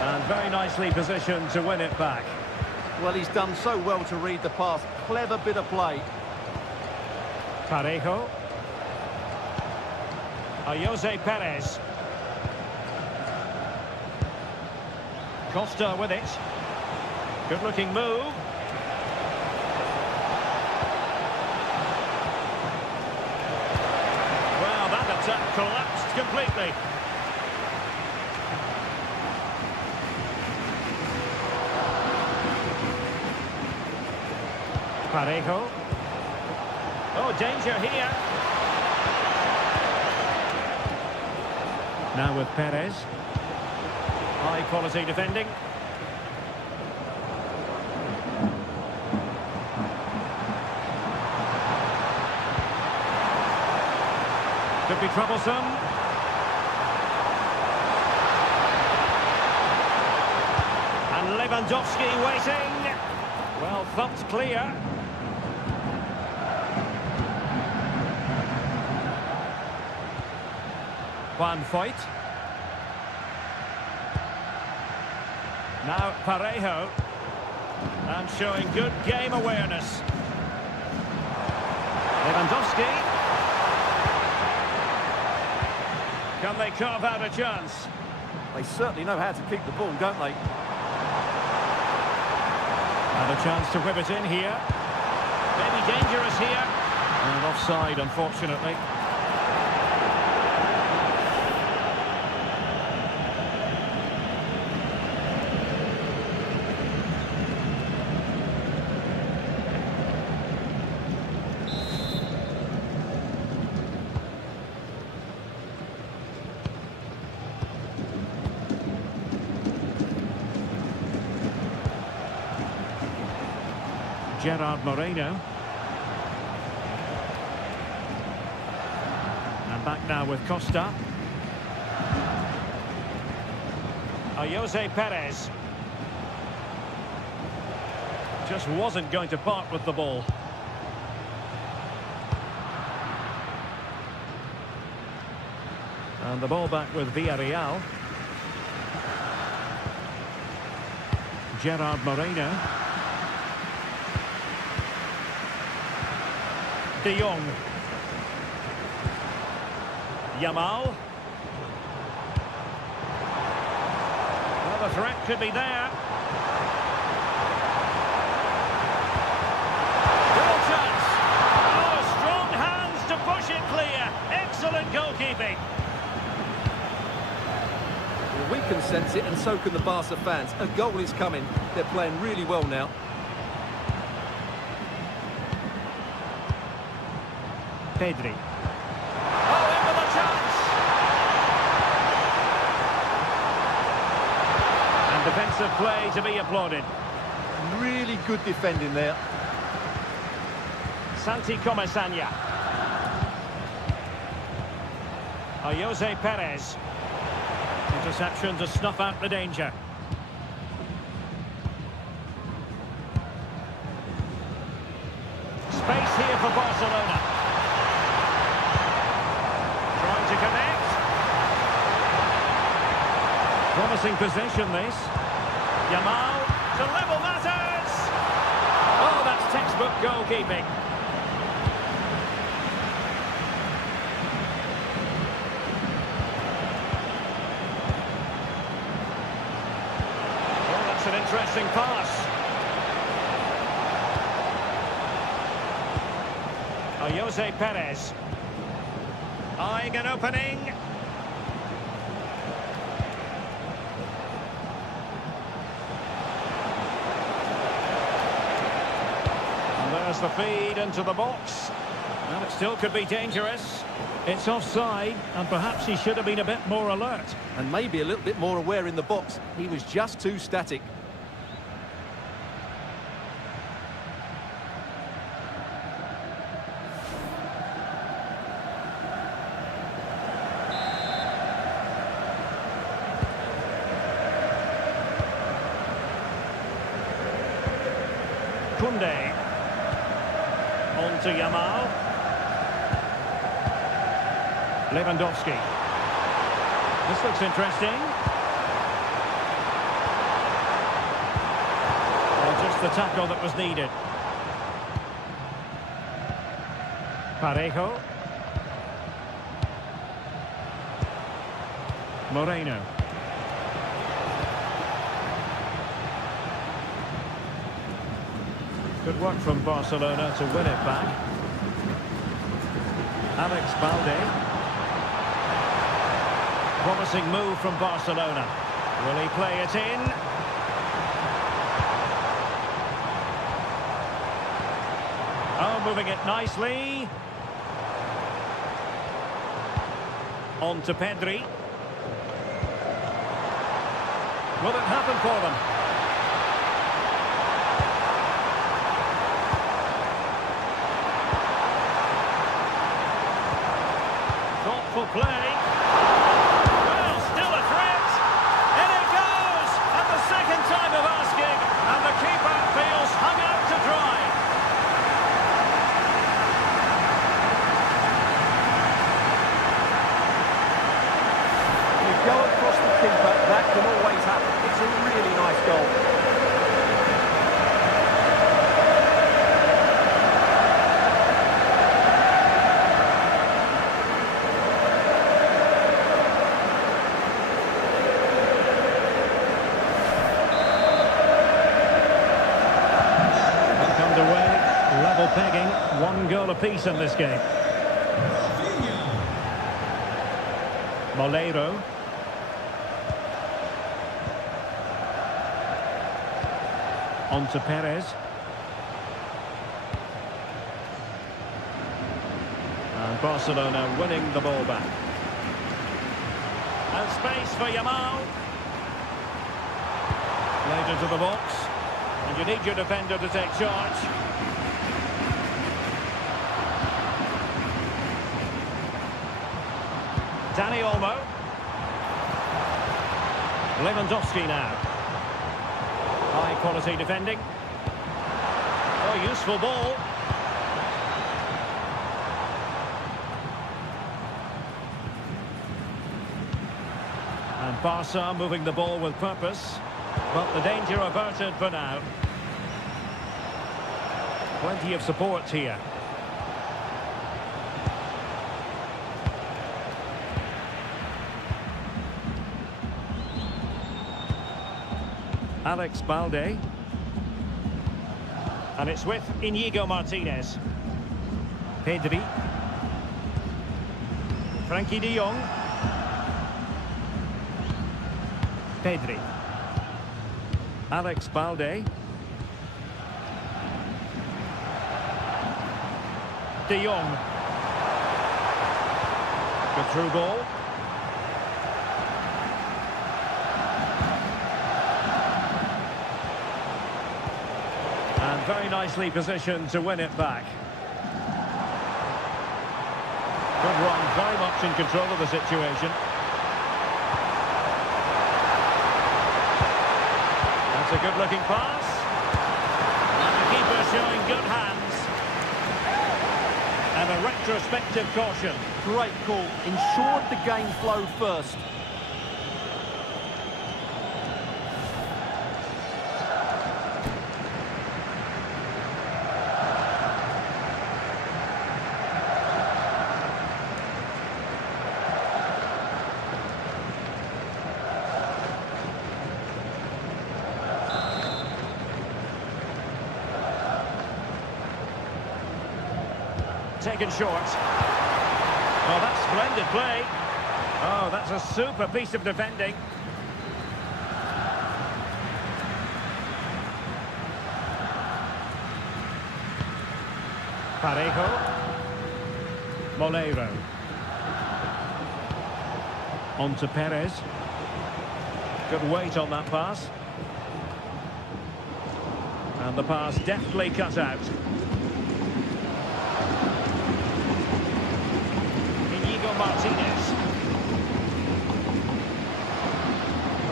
and very nicely positioned to win it back. Well, he's done so well to read the pass. Clever bit of play. Parejo. Jose Perez. Costa with it. Good looking move. Well, that attack collapsed completely. Parejo. Oh, danger here. Now with Perez. High quality defending. Could be troublesome. And Lewandowski waiting. Well, thumped clear. Foyt. Now Parejo. And showing good game awareness. Lewandowski. Can they carve out a chance? They certainly know how to keep the ball, don't they? And a chance to whip it in here. Maybe dangerous here. And offside, unfortunately. Gerard Moreno. And back now with Costa. Jose Perez. Just wasn't going to part with the ball. And the ball back with Villarreal. Gerard Moreno. De Jong. Yamal. Well, the threat could be there. Goal chance. Oh, strong hands to push it clear. Excellent goalkeeping. Well, we can sense it, and so can the Barca fans. A goal is coming. They're playing really well now. Pedri. Oh, in with a chance. And defensive play to be applauded. Really good defending there. Santi Comasanya. Jose Perez. Interception to snuff out the danger. Space here for Barcelona. Trying to connect. Promising possession this. Yamal to level matters. Oh, that's textbook goalkeeping. Oh, that's an interesting pass. Jose Perez. Eyeing an opening. And there's the feed into the box. And it still could be dangerous. It's offside, and perhaps he should have been a bit more alert. And maybe a little bit more aware in the box. He was just too static. Kunde. On to Yamal. Lewandowski. This looks interesting. Well, just the tackle that was needed. Parejo. Moreno. Good work from Barcelona to win it back. Alex Balde. Promising move from Barcelona. Will he play it in? Oh, moving it nicely. On to Pedri. Will it happen for them? Thoughtful play. Well, still a threat. In it goes. At the second time of asking. And the keeper feels hung out to dry. You go across the keeper, that can always happen. It's a really nice goal. Level pegging, 1 goal apiece in this game. Molero. On to Perez. And Barcelona winning the ball back. And space for Yamal. Played into the box. And you need your defender to take charge. Dani Olmo. Lewandowski now. High quality defending. Oh, useful ball. And Barca moving the ball with purpose. But the danger averted for now. Plenty of support here. Alex Balde. And it's with Inigo Martinez. Pedri. Frankie de Jong. Pedri. Alex Balde. De Jong. Good through ball. And very nicely positioned to win it back. Good run, very much in control of the situation. That's a good-looking pass. And the keeper showing good hands. And a retrospective caution. Great call. Ensured the game flowed first. Taken short. Oh, that's splendid play. Oh, that's a super piece of defending. Parejo. Molero. On to Perez. Good weight on that pass. And the pass deftly cut out. Martinez.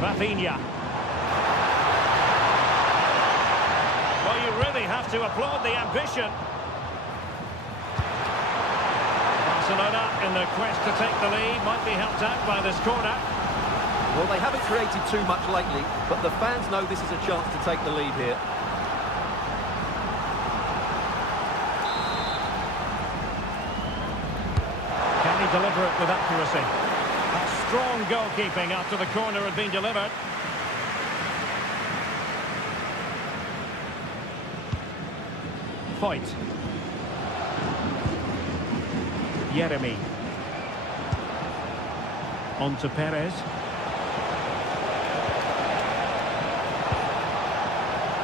Rafinha. Well, you really have to applaud the ambition. Barcelona, in their quest to take the lead, might be helped out by this corner. Well, they haven't created too much lately, but the fans know this is a chance to take the lead here. Deliver it with accuracy. That's strong goalkeeping after the corner had been delivered. Fight. Yeremi. On to Perez.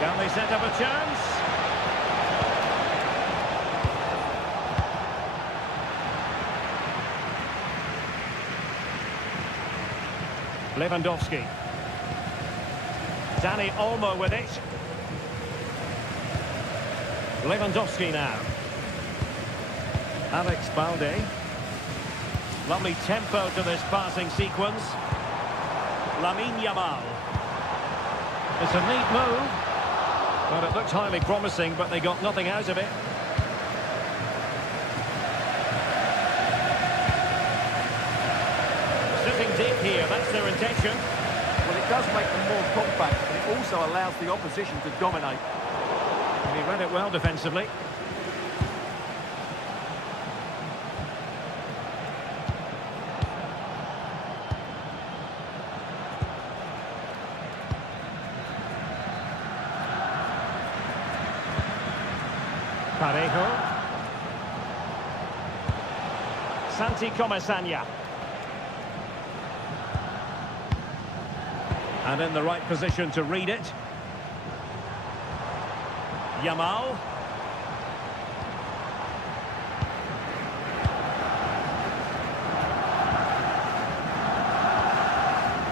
Can they set up a chance? Lewandowski. Dani Olmo with it. Lewandowski now. Alex Balde. Lovely tempo to this passing sequence. Lamine Yamal. It's a neat move. Well, it looked highly promising, but they got nothing out of it. Deep here, that's their intention. Well, it does make them more compact, but it also allows the opposition to dominate. And he read it well defensively. Parejo. Santi Comasagna. And in the right position to read it. Yamal.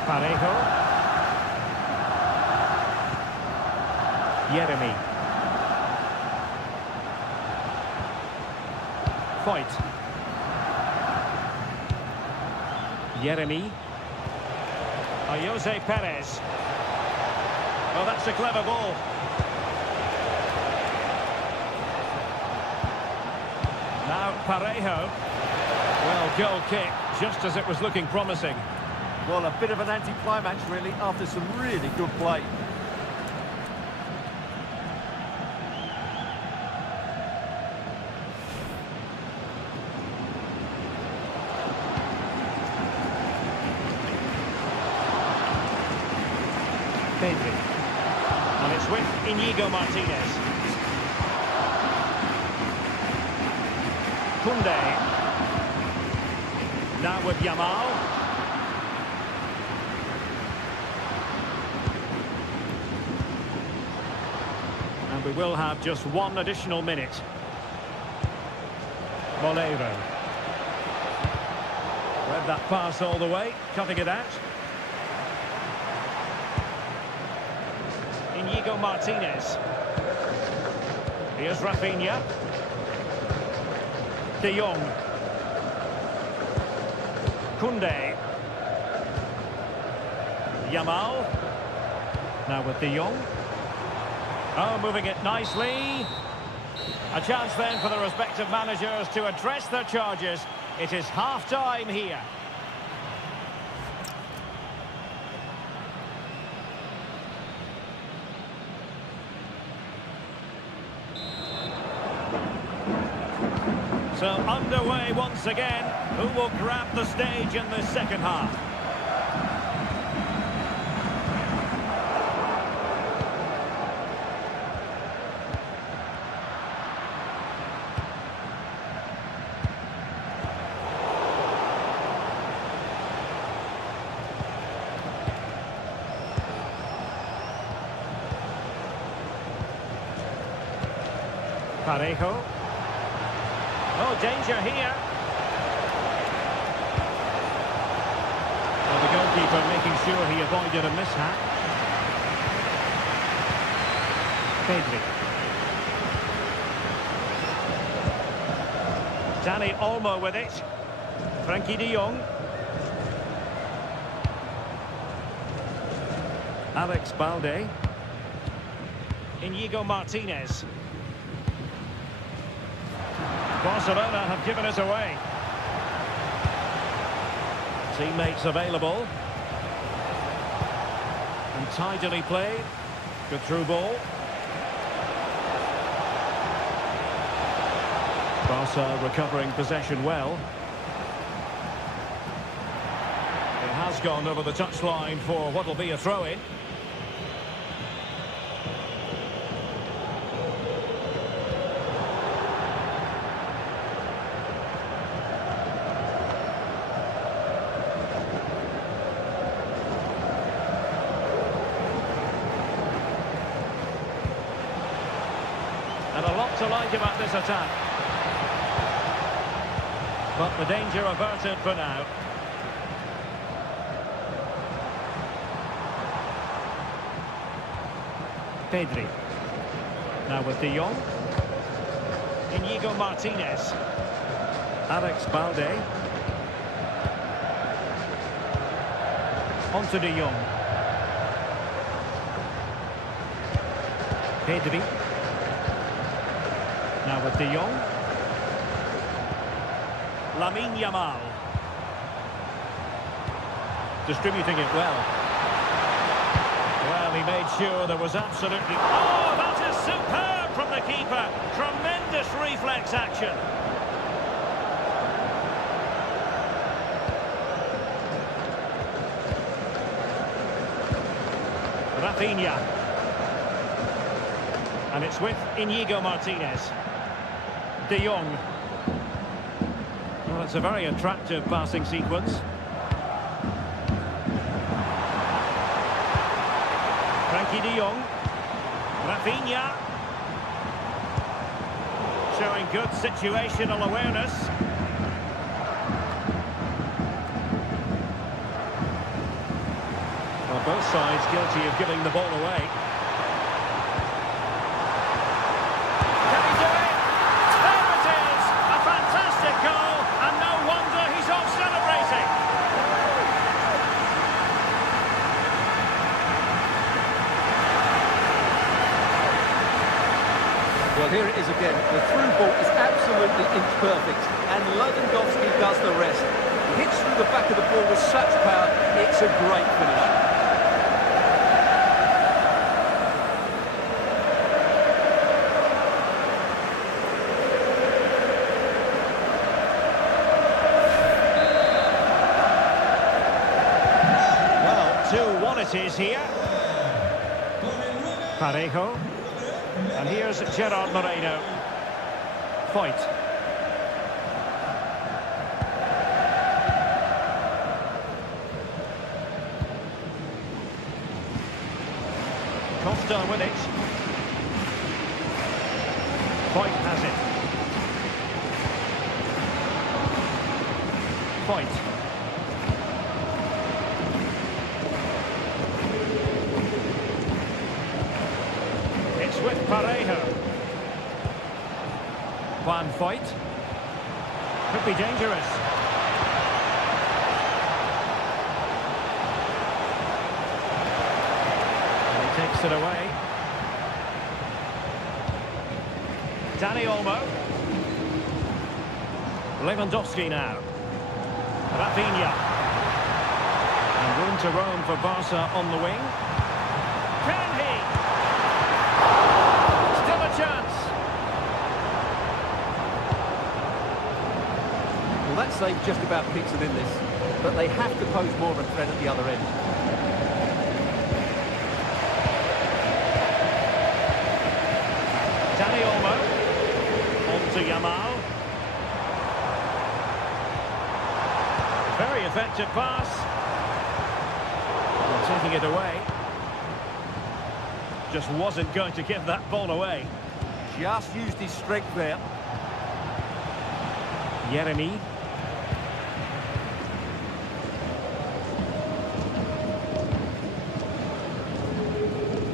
Parejo. Yeremi. Fight. Yeremi. Jose Perez. Oh, that's a clever ball. Now Parejo. Well, goal kick, just as it was looking promising. Well, a bit of an anti-climax, really, after some really good play. Pedri. And it's with Inigo Martinez. Koundé. Now with Yamal. And we will have just one additional minute. Molero. Read that pass all the way, cutting it out. Inigo Martinez. Here's Rafinha. De Jong. Koundé. Yamal. Now with De Jong. Oh, moving it nicely. A chance then for the respective managers to address their charges. It is half-time here. So underway once again. Who will grab the stage in the second half? Parejo. Oh, danger here. Well, the goalkeeper making sure he avoided a mishap. Pedri. Dani Olmo with it. Frankie de Jong. Alex Balde. Inigo Martinez. Barcelona have given it away. Teammates available. And tidily played. Good through ball. Barca recovering possession well. It has gone over the touchline for what will be a throw-in. And a lot to like about this attack. But the danger averted for now. Pedri. Now with De Jong. Inigo Martinez. Alex Balde. On to De Jong. Pedri. Now with De Jong. Lamine Yamal. Distributing it well. Well, he made sure there was absolutely... Oh, that is superb from the keeper. Tremendous reflex action. Rafinha. And it's with Inigo Martinez. De Jong. Well, it's a very attractive passing sequence. Frankie de Jong. Rafinha. Showing good situational awareness. Well, both sides guilty of giving the ball away. Well, here it is again. The through ball is absolutely inch perfect, and Lewandowski does the rest. He hits through the back of the ball with such power, it's a great finish. Well, 2-1 it is here. Parejo. And here's Gerard Moreno. Fight. Costa with it. Fight has it. Fight. It's with Parejo. One fight. Could be dangerous. And he takes it away. Dani Olmo. Lewandowski now. Rafinha. And room to roam for Barca on the wing. Can he? Still a chance. Well, that save just about keeps them in this, but they have to pose more of a threat at the other end. Dani Olmo. On to Yamal. Very effective pass. And taking it away. Just wasn't going to give that ball away. Just used his strength there. Yeremy.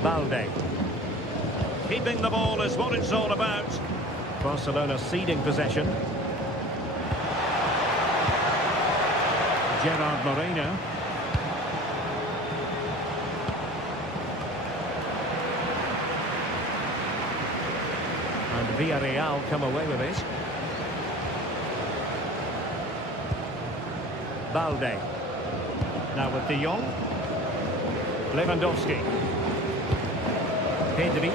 Balde. Keeping the ball is what it's all about. Barcelona ceding possession. Gerard Moreno. And Villarreal come away with it. Balde. Now with De Jong. Lewandowski. Pedri.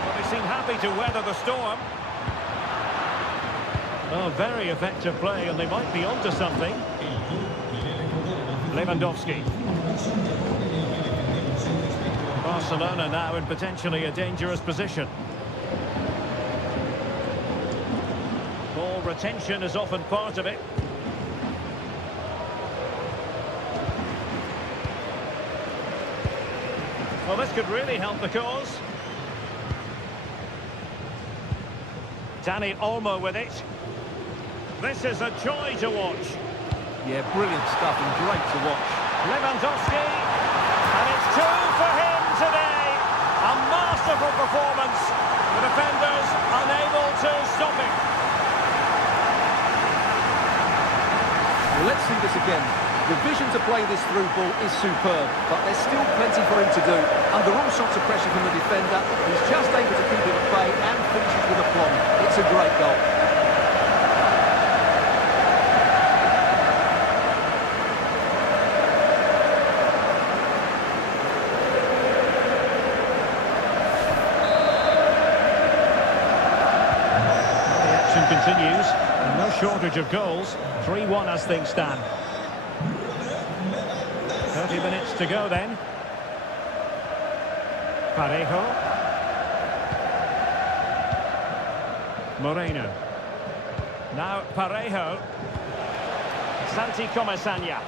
Well, they seem happy to weather the storm. Oh, very effective play, and they might be onto something. Lewandowski. Barcelona now in potentially a dangerous position. Ball retention is often part of it. Well, this could really help the cause. Dani Olmo with it. This is a joy to watch. Yeah, brilliant stuff and great to watch. Lewandowski, and it's two for him today. A masterful performance. The defenders unable to stop him. Well, let's see this again. The vision to play this through ball is superb, but there's still plenty for him to do. Under all sorts of pressure from the defender, he's just able to keep it at bay and finishes with aplomb. It's a great goal. The action continues, and no shortage of goals. 3-1 as things stand. 30 minutes to go then. Parejo. Moreno. Now Parejo. Santi Comasanya.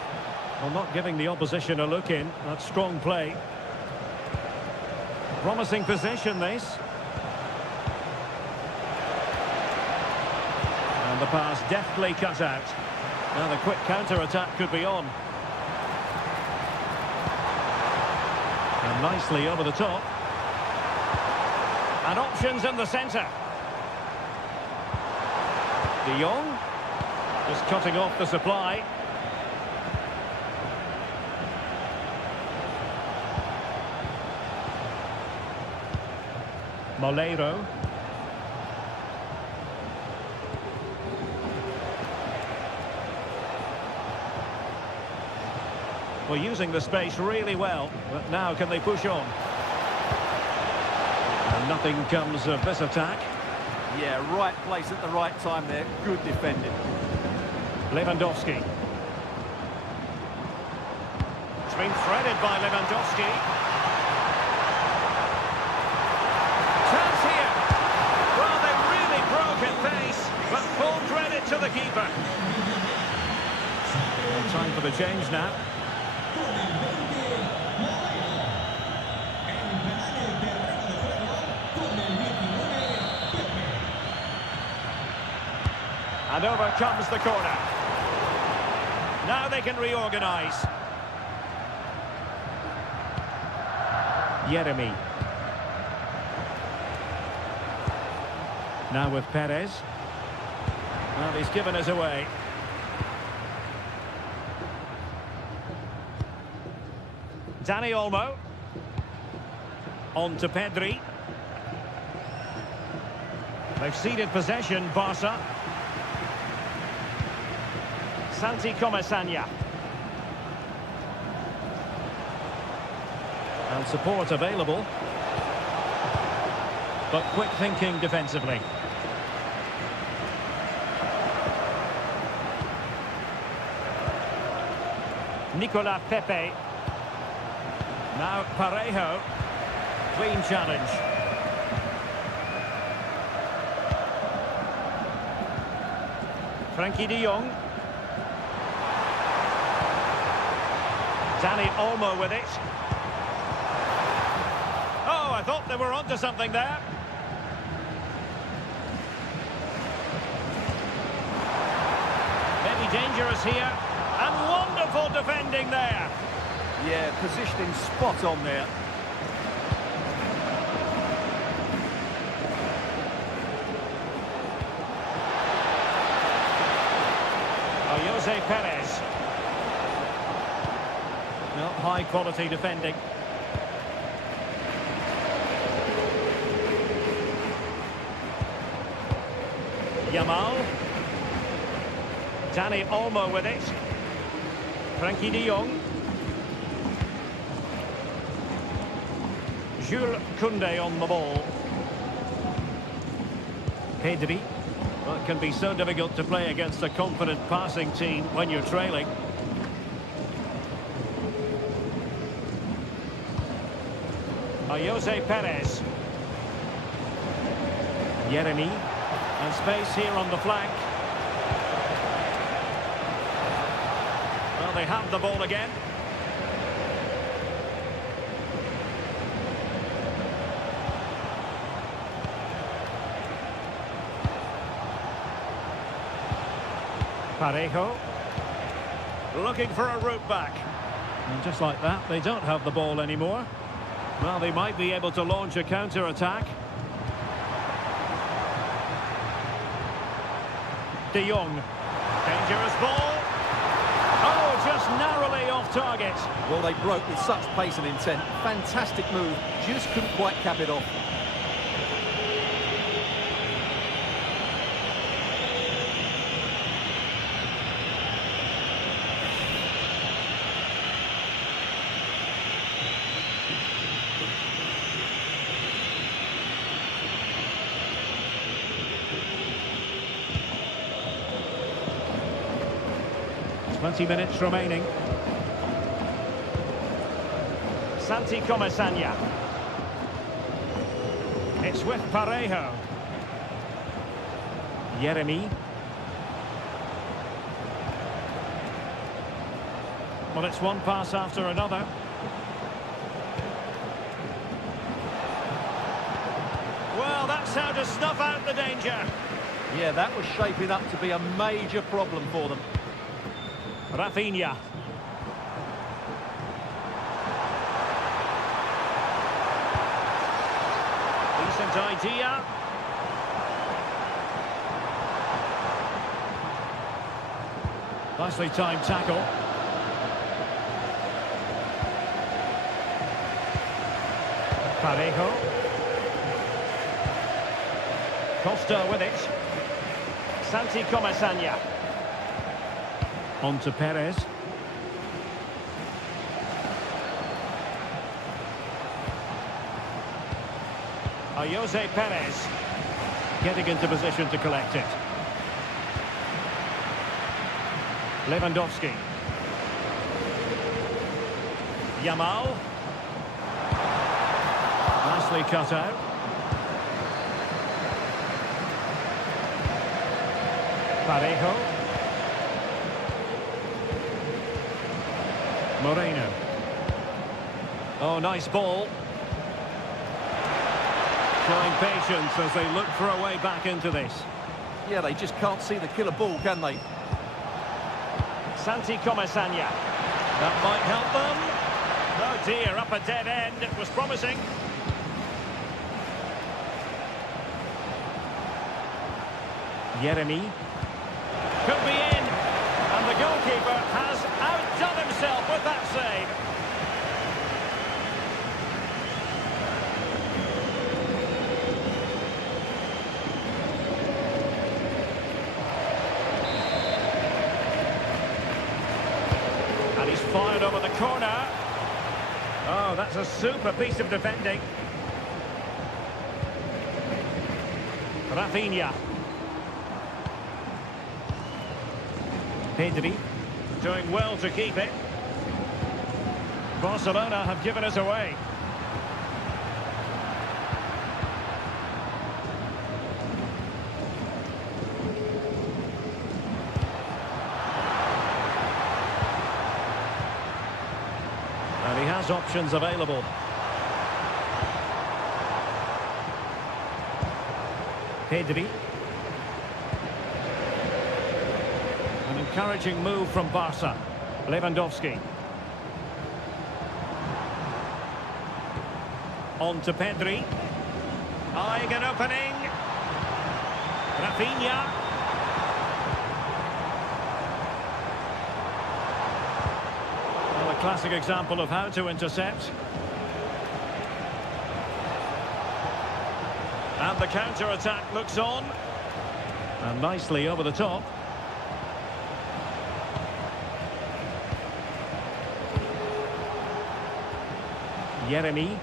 Well, not giving the opposition a look in. That's strong play. Promising possession, this. And the pass deftly cut out. Now the quick counter-attack could be on. And nicely over the top. And options in the centre. De Jong. Just cutting off the supply. Molero. Well, using the space really well, but now can they push on? And nothing comes of this attack. Yeah, right place at the right time there. Good defending. Lewandowski. It's been threaded by Lewandowski. a change now. And over comes the corner. Now they can reorganise. Jeremy. Now with Perez. Well, he's given us away. Dani Olmo. On to Pedri. They've ceded possession, Barca. Santi Comesaña. And support available. But quick thinking defensively. Nicolas Pepe. Now Parejo. Clean challenge. Frankie de Jong. Dani Olmo with it. Oh, I thought they were onto something there. Maybe dangerous here. And wonderful defending there. Yeah, positioning spot on there. Jose Perez. No, high quality defending. Yamal. Dani Olmo with it. Frankie de Jong. Jules Koundé on the ball. Pedri. Well, it can be so difficult to play against a confident passing team when you're trailing. Jose Perez. Jeremy. And space here on the flank. Well, they have the ball again. Parejo. Looking for a route back. And just like that, they don't have the ball anymore. Well, they might be able to launch a counter-attack. De Jong. Dangerous ball. Oh, just narrowly off target. Well, they broke with such pace and intent. Fantastic move. Just couldn't quite cap it off. Twenty minutes remaining. Santi Comesaña. It's with Parejo. Jeremy. Well, it's one pass after another. Well, that's how to snuff out the danger. Yeah, that was shaping up to be a major problem for them. Rafinha. Decent idea. Nicely timed tackle. Parejo. Costa with it. Santi Comesaña. On to Perez. Jose Perez getting into position to collect it. Lewandowski. Yamal. Nicely cut out. Parejo. Moreno. Oh, nice ball. Showing patience as they look for a way back into this. Yeah, they just can't see the killer ball, can they? Santi Comasagna. That might help them. Oh dear, up a dead end. It was promising. Yeremy. Could be in. And the goalkeeper has outdone himself with that save. And he's fired over the corner. Oh, that's a super piece of defending. Rafinha. Pedri doing well to keep it. Barcelona have given us away. And he has options available. Pedri. An encouraging move from Barca. Lewandowski. On to Pedri. Eyeing an opening. Rafinha. Well, a classic example of how to intercept. And the counter-attack looks on. And nicely over the top. Yeremy.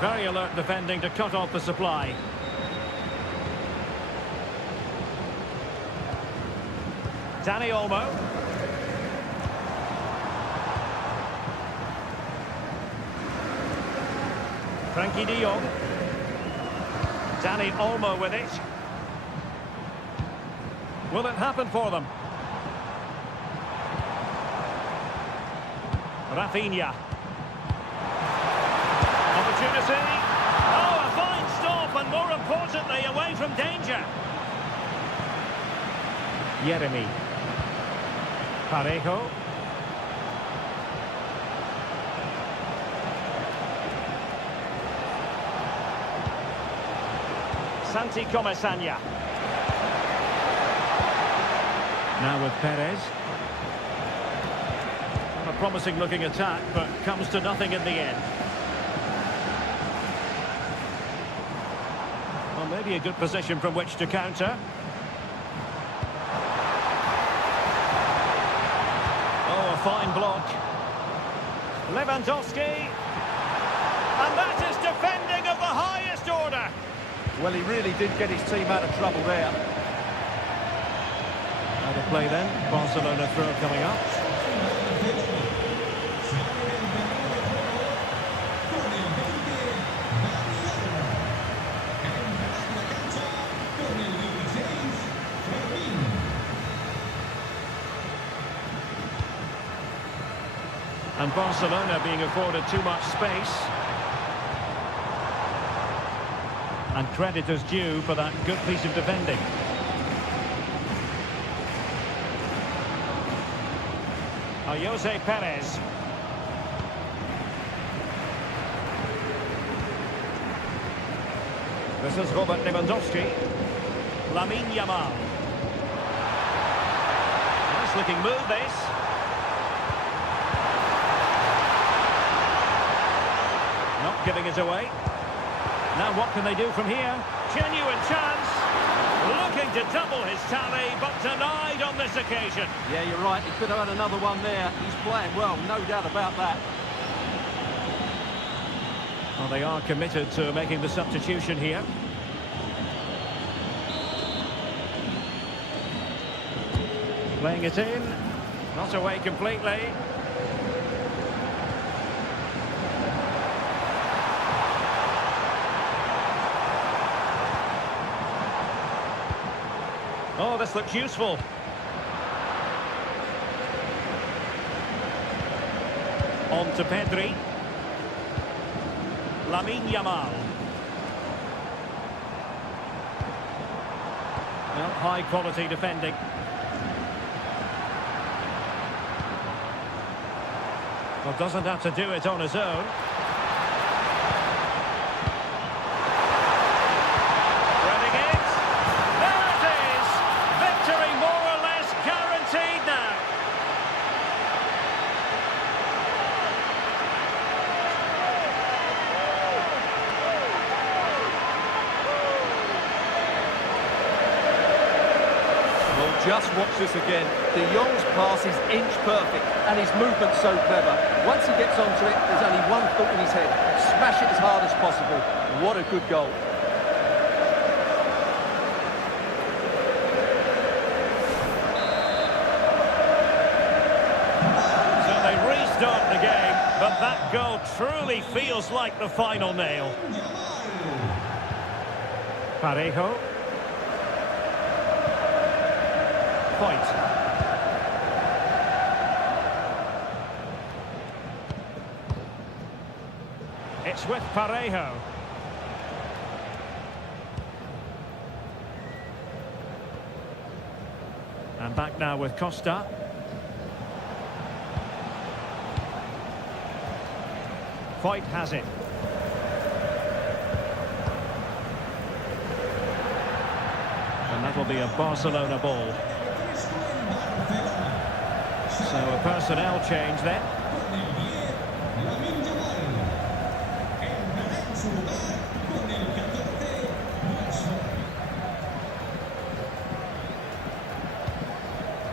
Very alert defending to cut off the supply. Dani Olmo. Frankie de Jong. Dani Olmo with it. Will it happen for them? Rafinha. Opportunity. Oh, a fine stop, and more importantly, away from danger. Yeremy. Parejo. Santi Comasagna. Now with Perez. A promising looking attack, but comes to nothing in the end. Well, maybe a good position from which to counter. Oh, a fine block. Lewandowski. And that is defending of the highest order. Well, he really did get his team out of trouble there. Out of play then. Barcelona throw coming up. And Barcelona being afforded too much space. And credit is due for that good piece of defending. Jose Perez. This is Robert Lewandowski. Lamine Yamal. Nice looking move this. Not giving it away. Now what can they do from here? Genuine chance. Looking to double his tally, but denied on this occasion. Yeah, you're right. He could have had another one there. He's playing well, no doubt about that. Well, they are committed to making the substitution here. Playing it in. Not away completely. Oh, this looks useful. On to Pedri. Lamine Yamal. Well, high quality defending. Well, doesn't have to do it on his own. Threading it. There it is! Victory more or less guaranteed now. Just watch this again. De Jong's pass is inch perfect and his movement's so clever. Once he gets onto it, there's only one thought in his head. Smash it as hard as possible. What a good goal. So they restart the game, but that goal truly feels like the final nail. Parejo. Point. It's with Parejo. And back now with Costa. Foyt has it. And that'll be a Barcelona ball. So a personnel change then.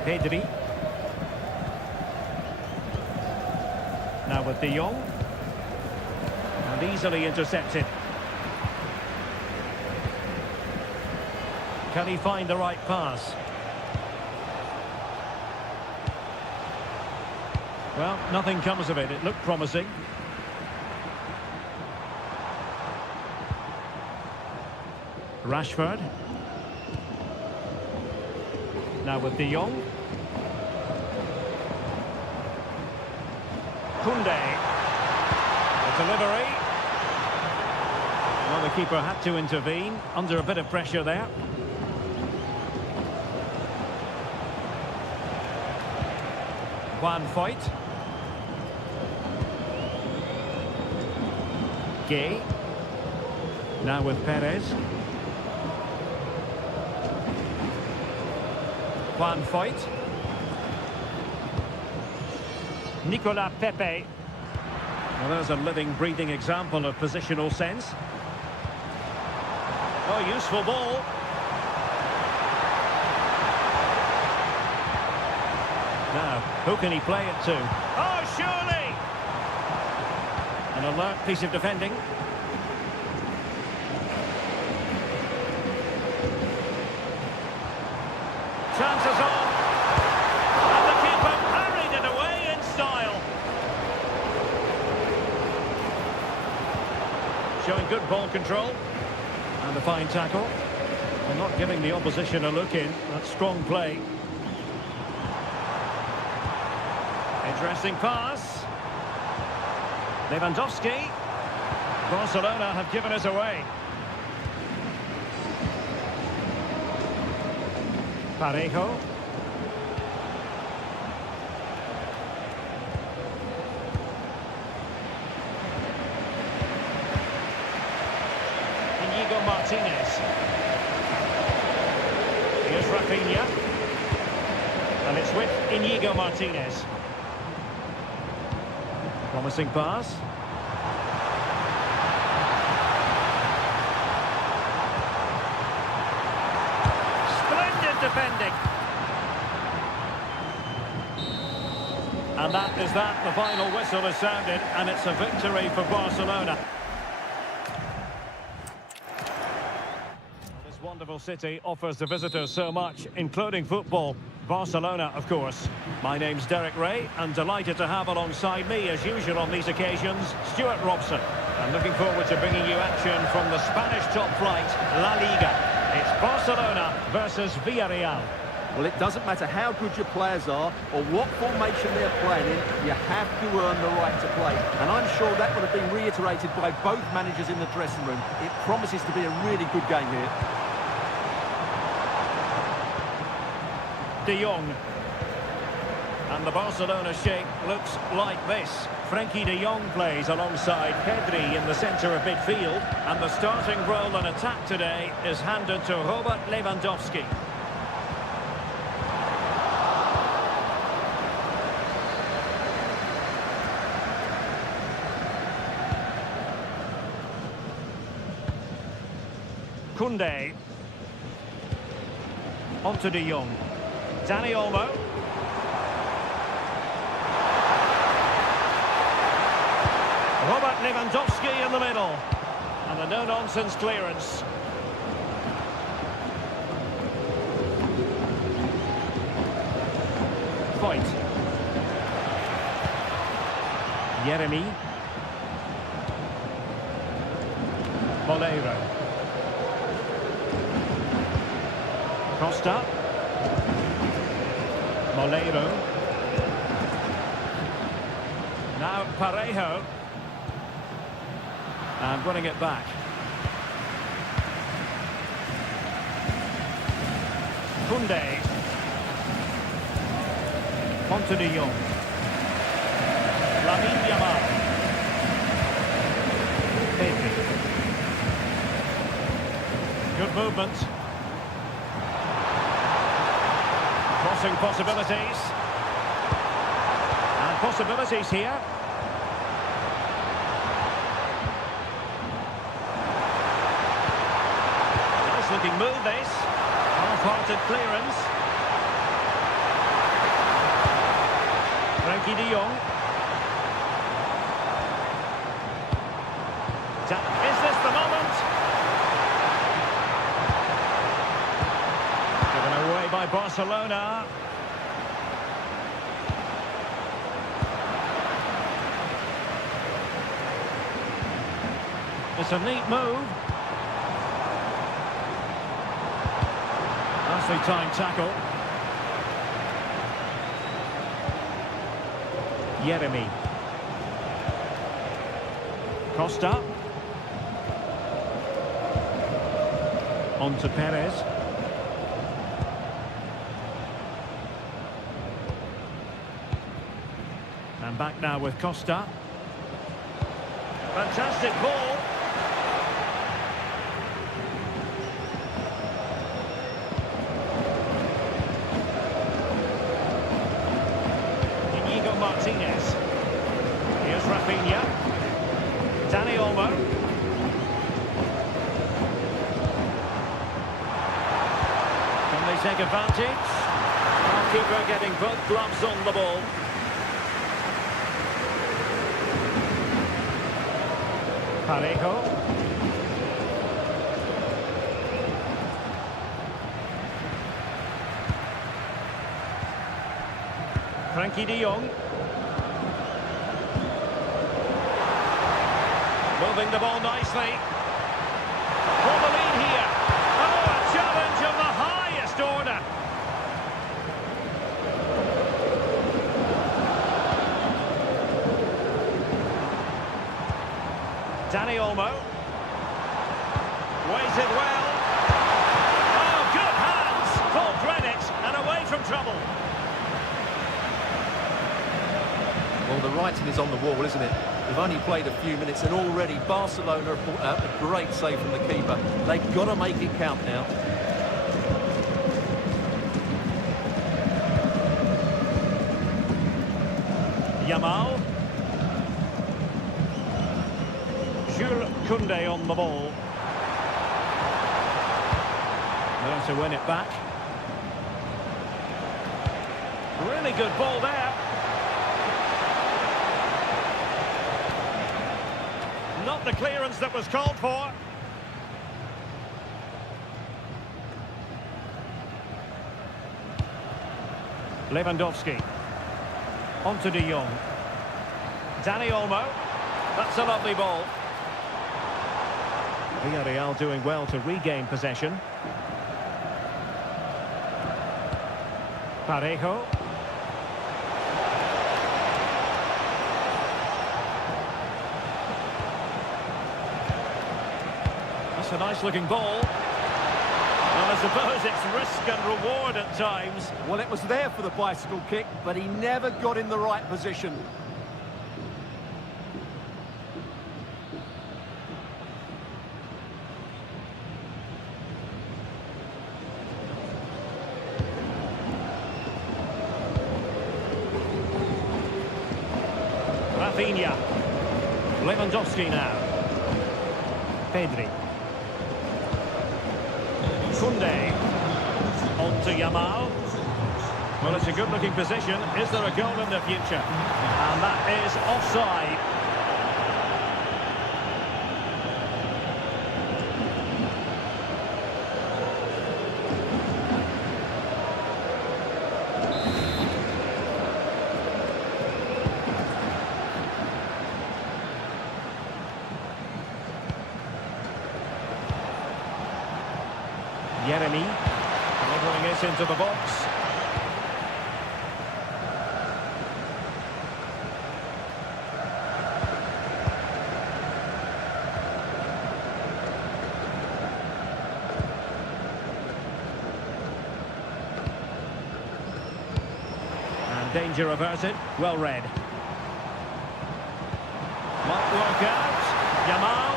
Pedri. Now with De Jong. And easily intercepted. Can he find the right pass? Well, nothing comes of it. It looked promising. Rashford. Now with De Jong. Koundé. The delivery. Well, the keeper had to intervene. Under a bit of pressure there. Foyt. Gay. Now with Perez. Foyt. Nicolas Pepe. Well, there's a living, breathing example of positional sense. Oh, useful ball. Now, who can he play it to? Oh, surely! An alert piece of defending. Chances on. And the keeper parried it away in style. Showing good ball control. And a fine tackle. And not giving the opposition a look in. That's strong play. Interesting pass. Lewandowski. Barcelona have given us away. Parejo. Inigo Martinez. Here's Rafinha. And it's with Inigo Martinez. Promising pass. Splendid defending. And that is that. The final whistle has sounded, and it's a victory for Barcelona. This wonderful city offers the visitors so much, including football. Barcelona, of course. My name's Derek Ray, and delighted to have alongside me, as usual on these occasions, Stuart Robson. I'm looking forward to bringing you action from the Spanish top flight, La Liga. It's Barcelona versus Villarreal. Well, it doesn't matter how good your players are or what formation they're playing in, you have to earn the right to play. And I'm sure that would have been reiterated by both managers in the dressing room. It promises to be a really good game here. De Jong. And the Barcelona shape looks like this. Frenkie de Jong plays alongside Pedri in the centre of midfield. And the starting role in attack today is handed to Robert Lewandowski. Koundé. On to De Jong. Dani Olmo. Robert Lewandowski in the middle. And a no-nonsense clearance. Point. Yeremy. Moleiro. Costa. Moleiro. Now Parejo. And running it back. Koundé. On to De Jong. Lamine Yamal. Pedri. Good movement. Crossing possibilities. And possibilities here. Nice looking move this. Half-hearted clearance. Frenkie de Jong. Is this the moment? Given away by Barcelona. It's a neat move. Nicely timed tackle. Yeremy. Costa. On to Perez. And back now with Costa. Fantastic ball. Martinez. Here's Rafinha. Dani Olmo. Can they take advantage? Goalkeeper getting both gloves on the ball. Parejo. Frenkie de Jong. Moving the ball nicely. For the lead here. Oh, a challenge of the highest order. Dani Olmo. Waited well. Oh, good hands. Full credit and away from trouble. Well, the writing is on the wall, isn't it? They've only played a few minutes and already Barcelona have brought out a great save from the keeper. They've got to make it count now. Yamal. Jules Koundé on the ball. There to win it back. Really good ball there. Not the clearance that was called for. Lewandowski. On to De Jong. Dani Olmo. That's a lovely ball. Villarreal doing well to regain possession. Parejo. That's a nice-looking ball. Well, I suppose it's risk and reward at times. Well, it was there for the bicycle kick, but he never got in the right position. Rafinha. Lewandowski now. Pedri. Koundé. On to Yamal. Well, it's a good-looking position. Is there a goal in the future? And that is offside. Jeremy delivering it into the box. And danger averted. Well read. Might work out. Yamal.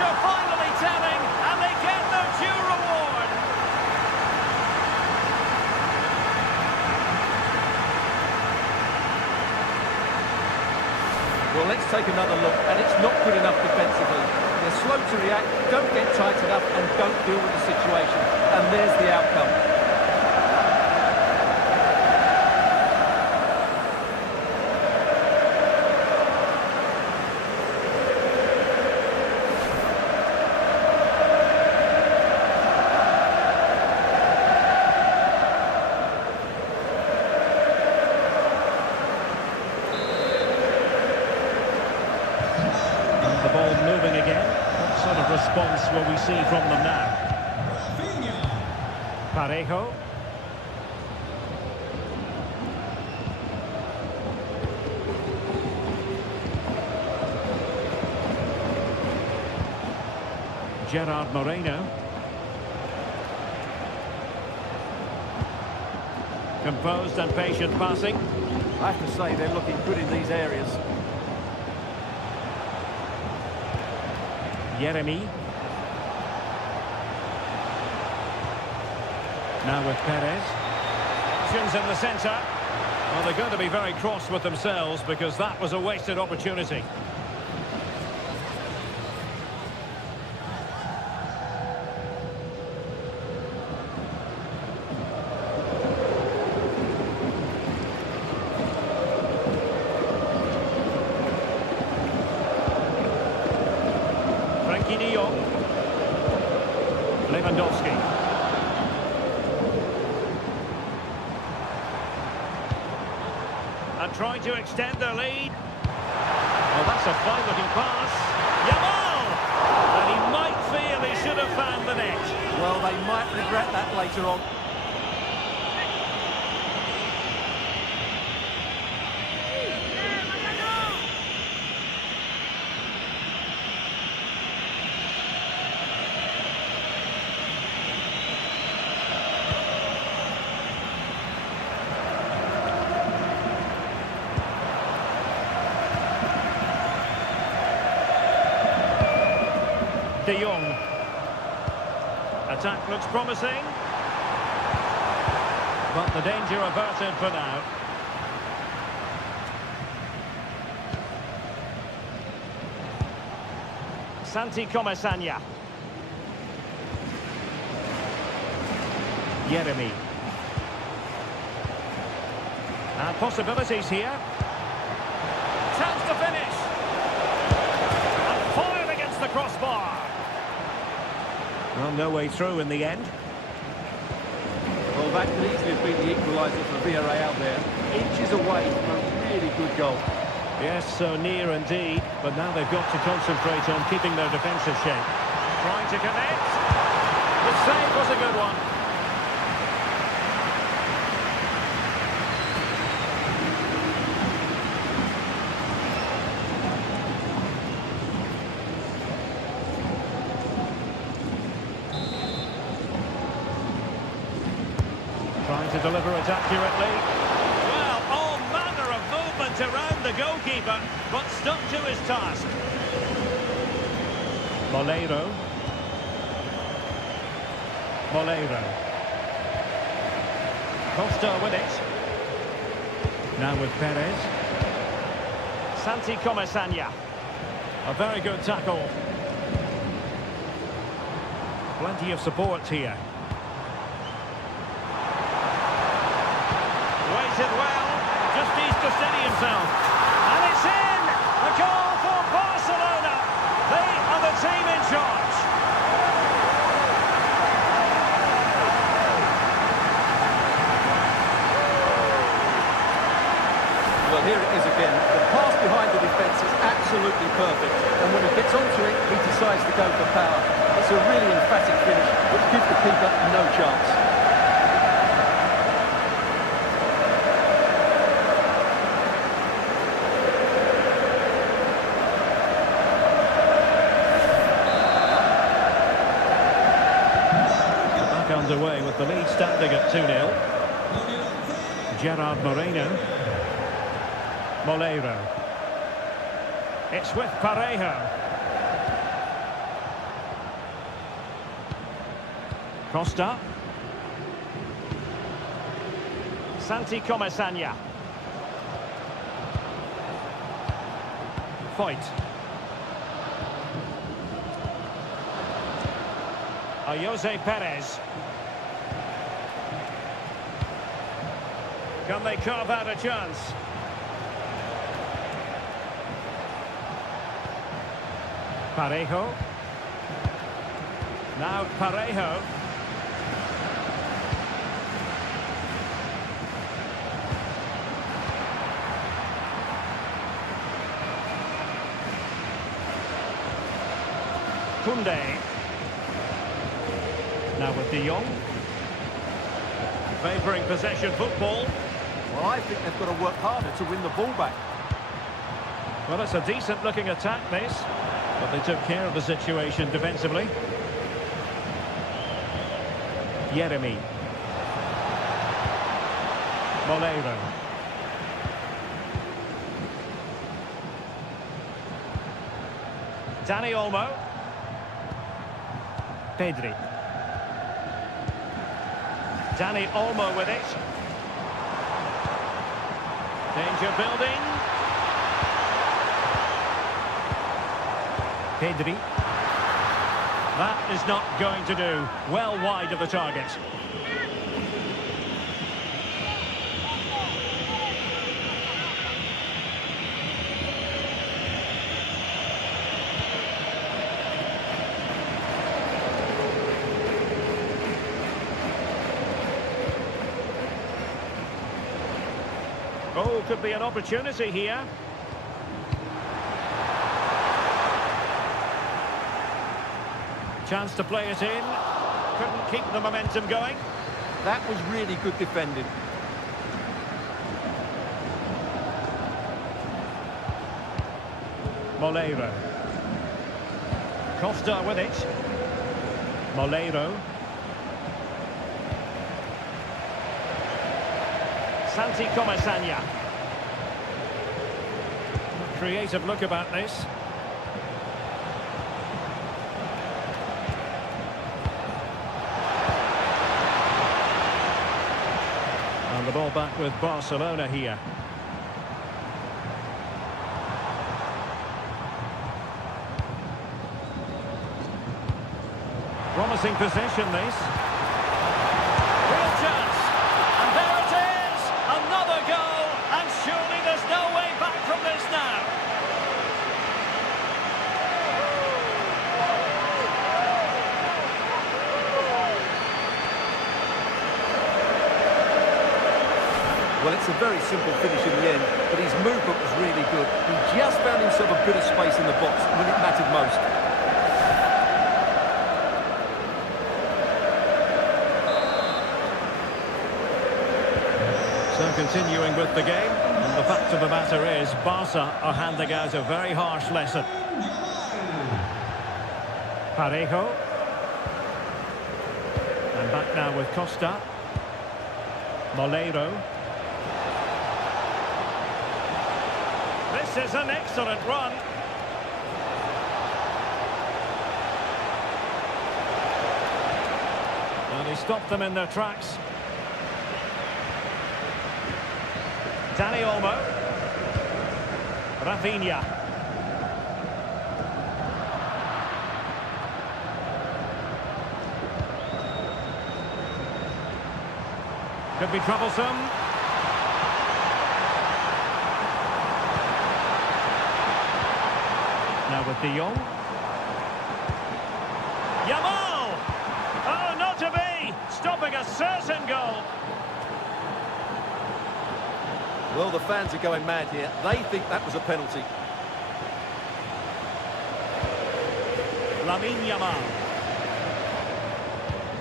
Finally telling, and they get their due reward. Well, let's take another look, and it's not good enough defensively. They're slow to react, don't get tight enough, and don't deal with the situation. And there's the outcome. The ball moving again. What sort of response will we see from them now? Parejo. Gerard Moreno. Composed and patient passing. I have to say, they're looking good in these areas. Jeremy. Now with Perez. Options in the centre. Well, they're going to be very cross with themselves because that was a wasted opportunity. Lewandowski. And trying to extend their lead. Well, that's a fine-looking pass. Yamal! And he might feel he should have found the net. Well, they might regret that later on. De Jong. Attack looks promising. But the danger averted for now. Santi Comesaña. Jeremy. And possibilities here. Chance to finish. And fired against the crossbar. Well, no way through in the end. Well, that could easily have been the equaliser for VILLARREAL there. Inches away from a really good goal. Yes, so near indeed, but now they've got to concentrate on keeping their defensive shape. Trying to connect. The save was a good one. Trying to deliver it accurately. Well, all manner of movement around the goalkeeper, but stuck to his task. Molero. Costa with it. Now with Perez. Santi Comesaña. A very good tackle. Plenty of support here. Waited well, just needs to steady himself. And it's in! A goal for Barcelona! They are the team in charge. Well, here it is again. The pass behind the defence is absolutely perfect. And when he gets onto it, he decides to go for power. It's a really emphatic finish, which gives the keeper no chance. Underway with the lead standing at 2-0. Gerard Molero. It's with Parejo. Costa. Santi Comesaña. Foyt. Jose Perez. Can they carve out a chance? Parejo. Now Parejo. Koundé. Now with De Jong. Favouring possession football. Well, I think they've got to work harder to win the ball back. Well, it's a decent-looking attack, this. But they took care of the situation defensively. Yeremy. Molero. Dani Olmo. Pedri. Dani Olmo with it. Danger building. Pedri. That is not going to do. Well wide of the target. Oh, could be an opportunity here. Chance to play it in. Couldn't keep the momentum going. That was really good defending. Molero. Costa with it. Molero. Santi Comesaña. Creative look about this. And the ball back with Barcelona here. Promising possession, this. Real chance. And there it is. Another goal. And surely there's no way back from this now. Well, it's a very simple finish in the end, but his movement was really good. He just found himself a bit of space in the box when it mattered most. So continuing with the game, and the fact of the matter is, Barca are handing out a very harsh lesson. Parejo. And back now with Costa. Molero. This is an excellent run. And he stopped them in their tracks. Dani Olmo. Rafinha. Could be troublesome. Now with De Jong. Yamal! Oh, not to be! Stopping a certain goal. Well, the fans are going mad here. They think that was a penalty. Lamine Yamal.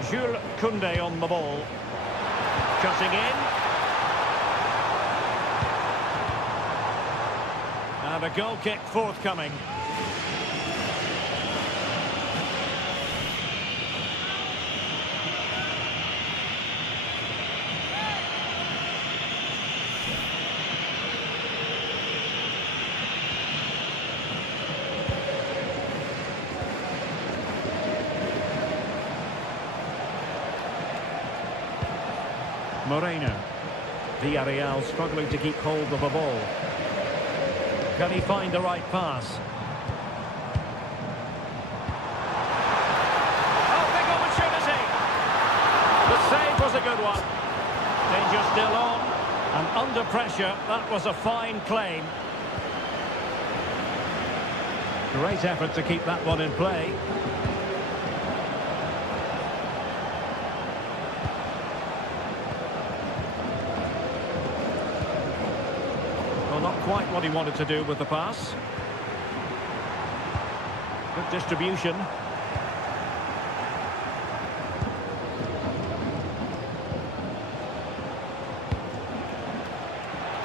Jules Koundé on the ball. Cutting in. And a goal kick forthcoming. Moreno. Villarreal struggling to keep hold of the ball. Can he find the right pass? Oh, big opportunity! The save was a good one. Danger still on. And under pressure, that was a fine claim. Great effort to keep that one in play. Not quite what he wanted to do with the pass. Good distribution.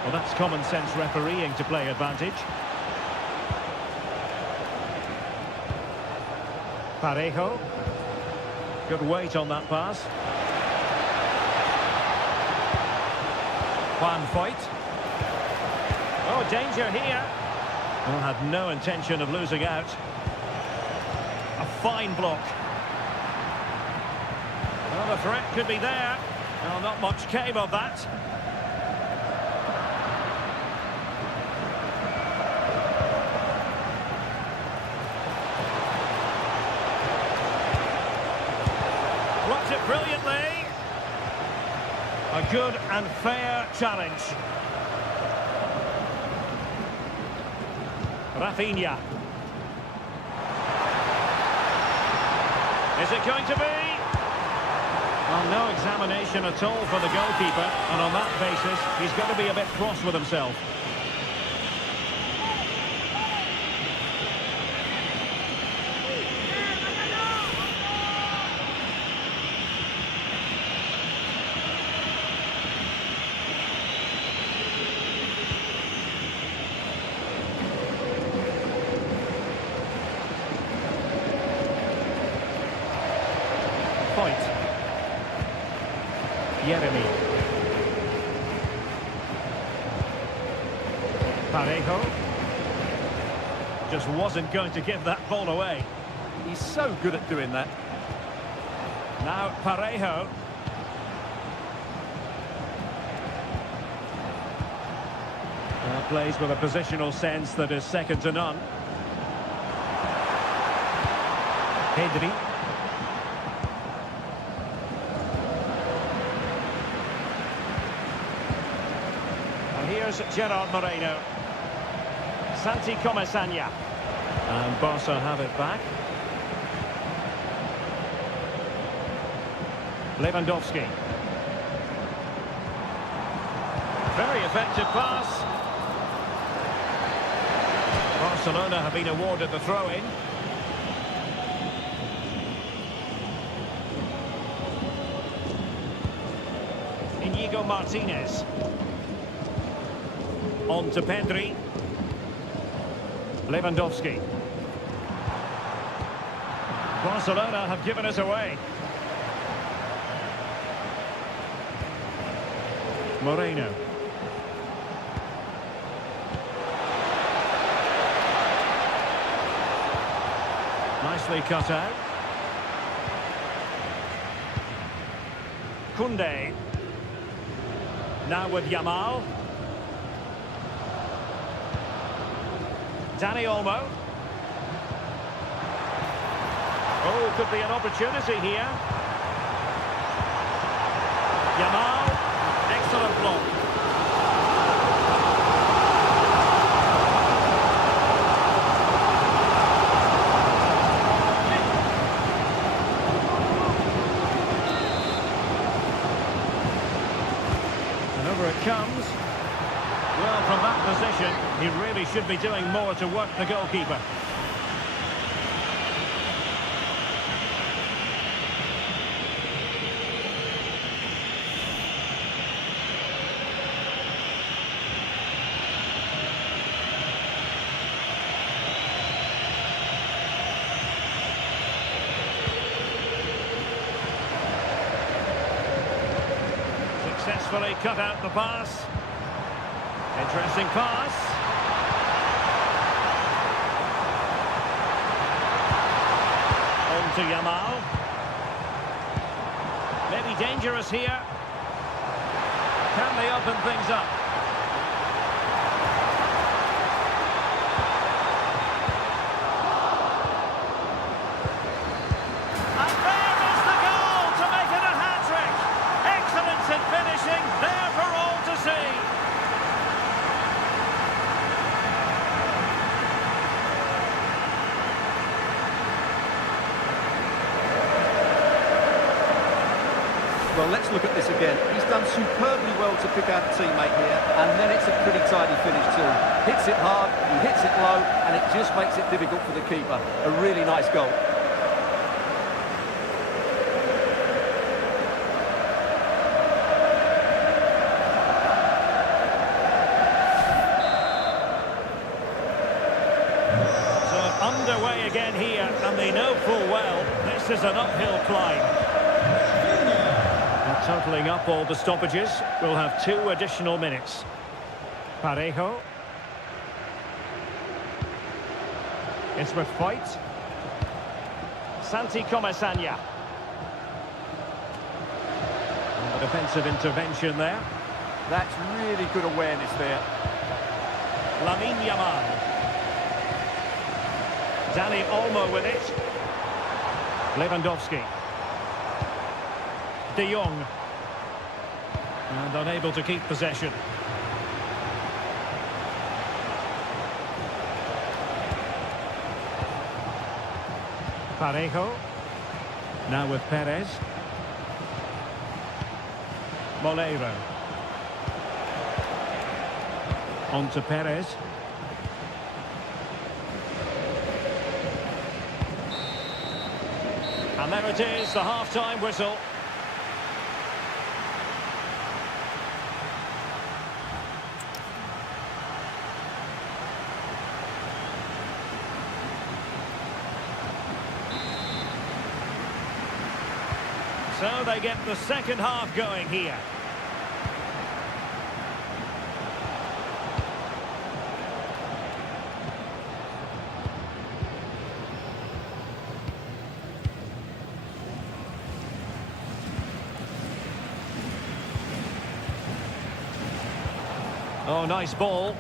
Well, that's common sense refereeing to play advantage. Parejo. Good weight on that pass. Juan Foyt. Oh, danger here. Well, had no intention of losing out. A fine block. Well, the threat could be there. Well, not much came of that. Blocked it brilliantly. A good and fair challenge. Rafinha. Is it going to be? Well, no examination at all for the goalkeeper, and on that basis, he's got to be a bit cross with himself. Point. Jeremy. Parejo. Just wasn't going to give that ball away. He's so good at doing that. Now Parejo. Plays with a positional sense that is second to none. Pedri. Here's Gerard Moreno. Santi Comesaña. And Barca have it back. Lewandowski. Very effective pass. Barcelona have been awarded the throw-in. Inigo Martinez. On to Pedri. Lewandowski. Barcelona have given us away. Moreno. Nicely cut out. Koundé. Now with Yamal. Dani Olmo. Oh, could be an opportunity here. Yamal. Excellent block. And over it comes. Well, from that position, he really should be doing more to work the goalkeeper. Successfully cut out the pass. Interesting pass. On to Yamal. Maybe dangerous here. Can they open things up? And there is the goal to make it a hat-trick. Excellence in finishing, there for all to see. Well, let's look at this again. He's done superbly well to pick out a teammate here, and then it's a pretty tidy finish too. Hits it hard, he hits it low, and it just makes it difficult for the keeper. A really nice goal. So underway again here, and they know full well this is an uphill climb. Totalling up all the stoppages, we'll have 2 additional minutes. Parejo. It's with Fight. Santi Comesaña. And the defensive intervention there. That's really good awareness there. Lamine Yamal. Dani Olmo with it. Lewandowski. De Jong. And unable to keep possession. Parejo. Now with Perez. Molero. On to Perez. And there it is, the half-time whistle. So they get the second half going here. Oh, nice ball.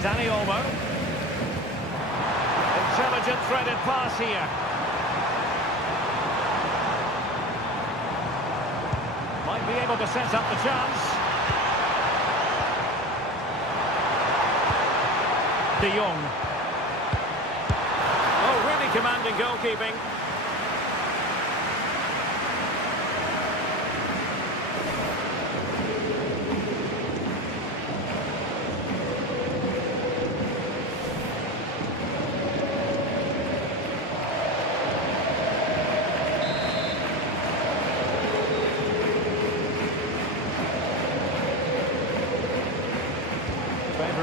Dani Olmo. Intelligent threaded pass here. Might be able to set up the chance. De Jong. Oh, really commanding goalkeeping.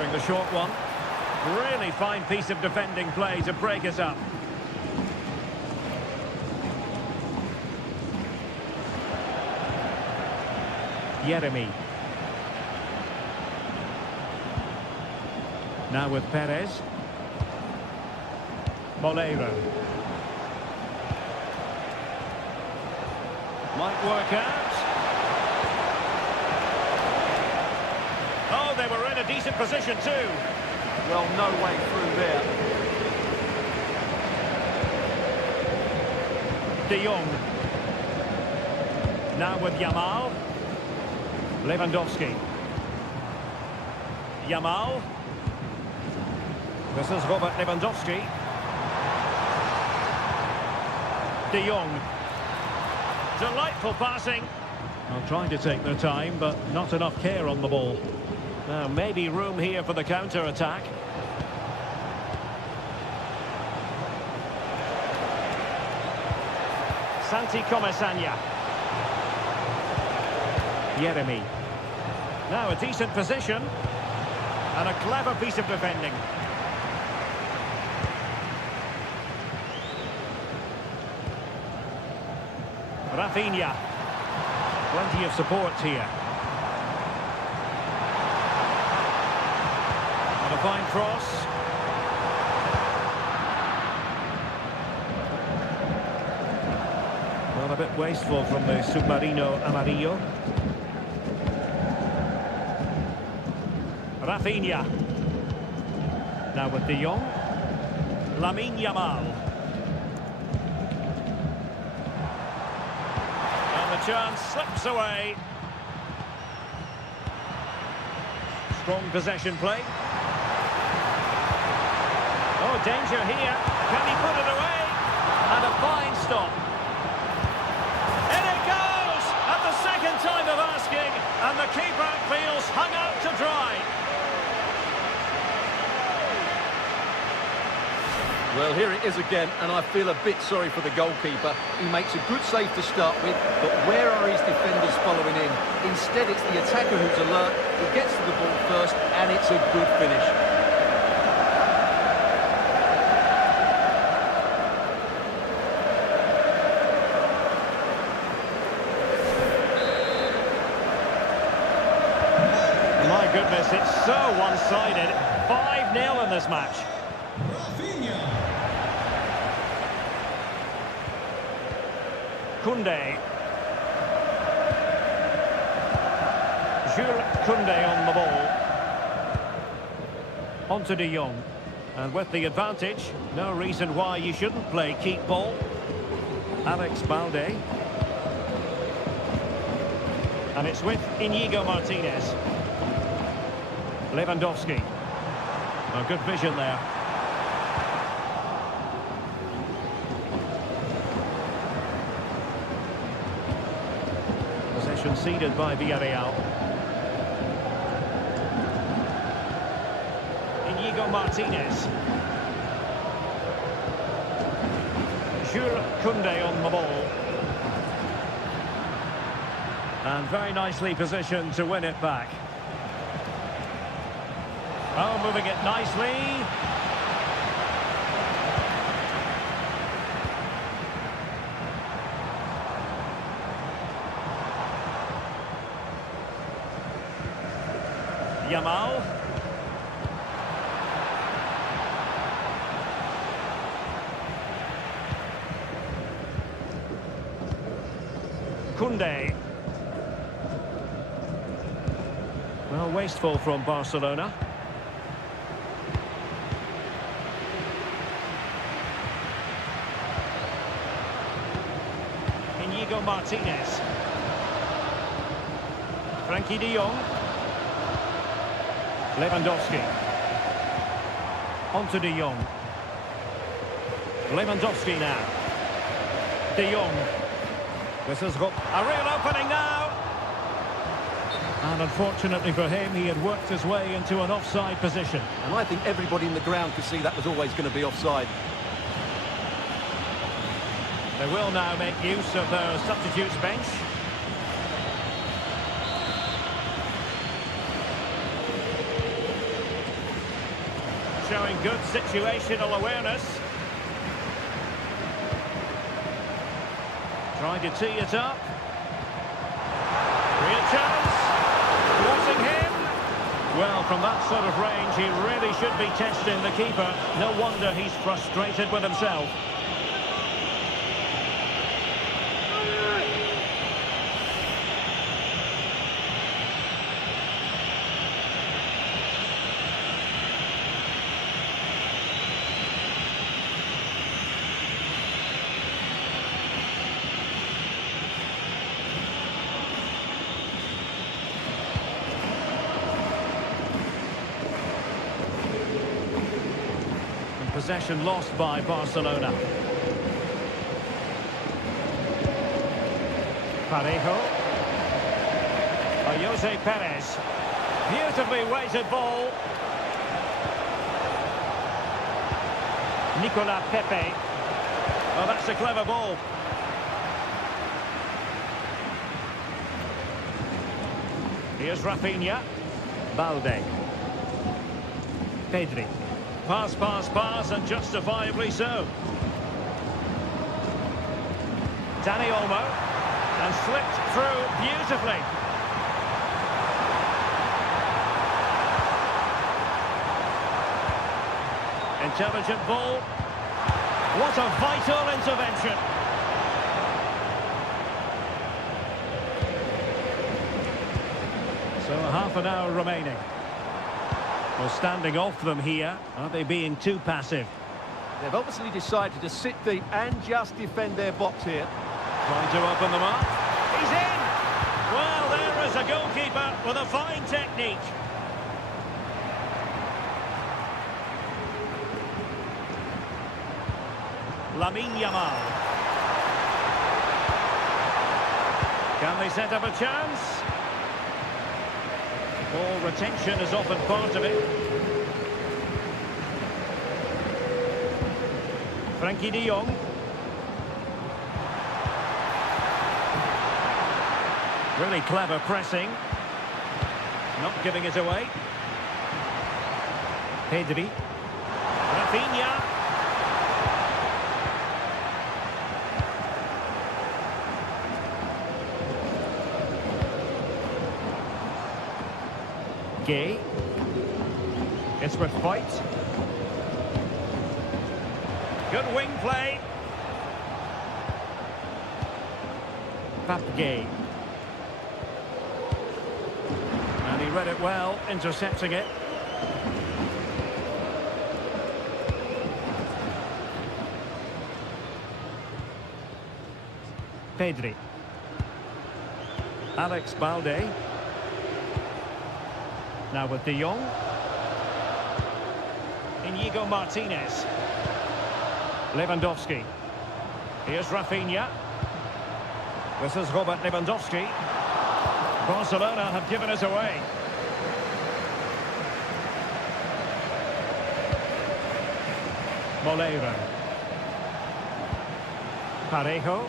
Trying the short one. Really fine piece of defending play to break it up. Yeremy. Now with Perez. Moleiro. Might work out. Oh, they were in a decent position too. Well, no way through there. De Jong. Now with Yamal. Lewandowski. Yamal. This is Robert Lewandowski. De Jong. Delightful passing. Well, trying to take their time, but not enough care on the ball. Now, maybe room here for the counter-attack. Santi Comesaña. Yeremy. Now a decent position. And a clever piece of defending. Rafinha. Plenty of support here. And a fine cross. Well, a bit wasteful from the Submarino Amarillo. Rafinha. Now with De Jong. Lamine Yamal. And the chance slips away. Strong possession play. Oh, danger here. Can he put it away? And a fine stop. In it goes! At the second time of asking. And the keeper feels hung out to dry. Well, here it is again, and I feel a bit sorry for the goalkeeper. He makes a good save to start with, but where are his defenders following in? Instead, it's the attacker who's alert, who gets to the ball first, and it's a good finish. My goodness, it's so one-sided. 5-0 in this match. Koundé. Jules Koundé on the ball. On to De Jong. And with the advantage, no reason why you shouldn't play keep ball. Alex Balde. And it's with Inigo Martinez. Lewandowski. Oh, good vision there. Possession ceded by Villarreal. Inigo Martinez. Jules Koundé on the ball. And very nicely positioned to win it back. Oh, moving it nicely. Yamal. Koundé. Well, wasteful from Barcelona. Inigo Martinez. Frankie de Jong. Lewandowski. On to De Jong. Lewandowski now. De Jong. This is a real opening now. And unfortunately for him, he had worked his way into an offside position. And I think everybody in the ground could see that was always going to be offside. They will now make use of their substitutes bench. showing good situational awareness. Trying to tee it up. Real chance. Watching him. Well, from that sort of range, he really should be testing the keeper. No wonder he's frustrated with himself. Possession lost by Barcelona. Parejo. Jose Perez. Beautifully weighted ball. Nicolas Pepe. Oh, that's a clever ball. Here's Rafinha. Balde. Pedri. Pass, pass, pass, and justifiably so. Dani Olmo. And slipped through beautifully. Intelligent ball. What a vital intervention. So half an hour remaining. Well, standing off them here. Are they being too passive? They've obviously decided to sit deep and just defend their box here. Trying to open them up. He's in! Well, there is a goalkeeper with a fine technique. Lamine Yamal. Can they set up a chance? Ball retention is often part of it. Frankie de Jong. Really clever pressing. Not giving it away. Pedri. Rafinha. Gay. It's with fight. Good wing play. Gay. And he read it well, intercepting it. Pedri. Alex Balde. Now with de Jong. Inigo Martinez. Lewandowski. Here's Rafinha. This is Robert Lewandowski. Barcelona have given it away. Moleiro. Parejo.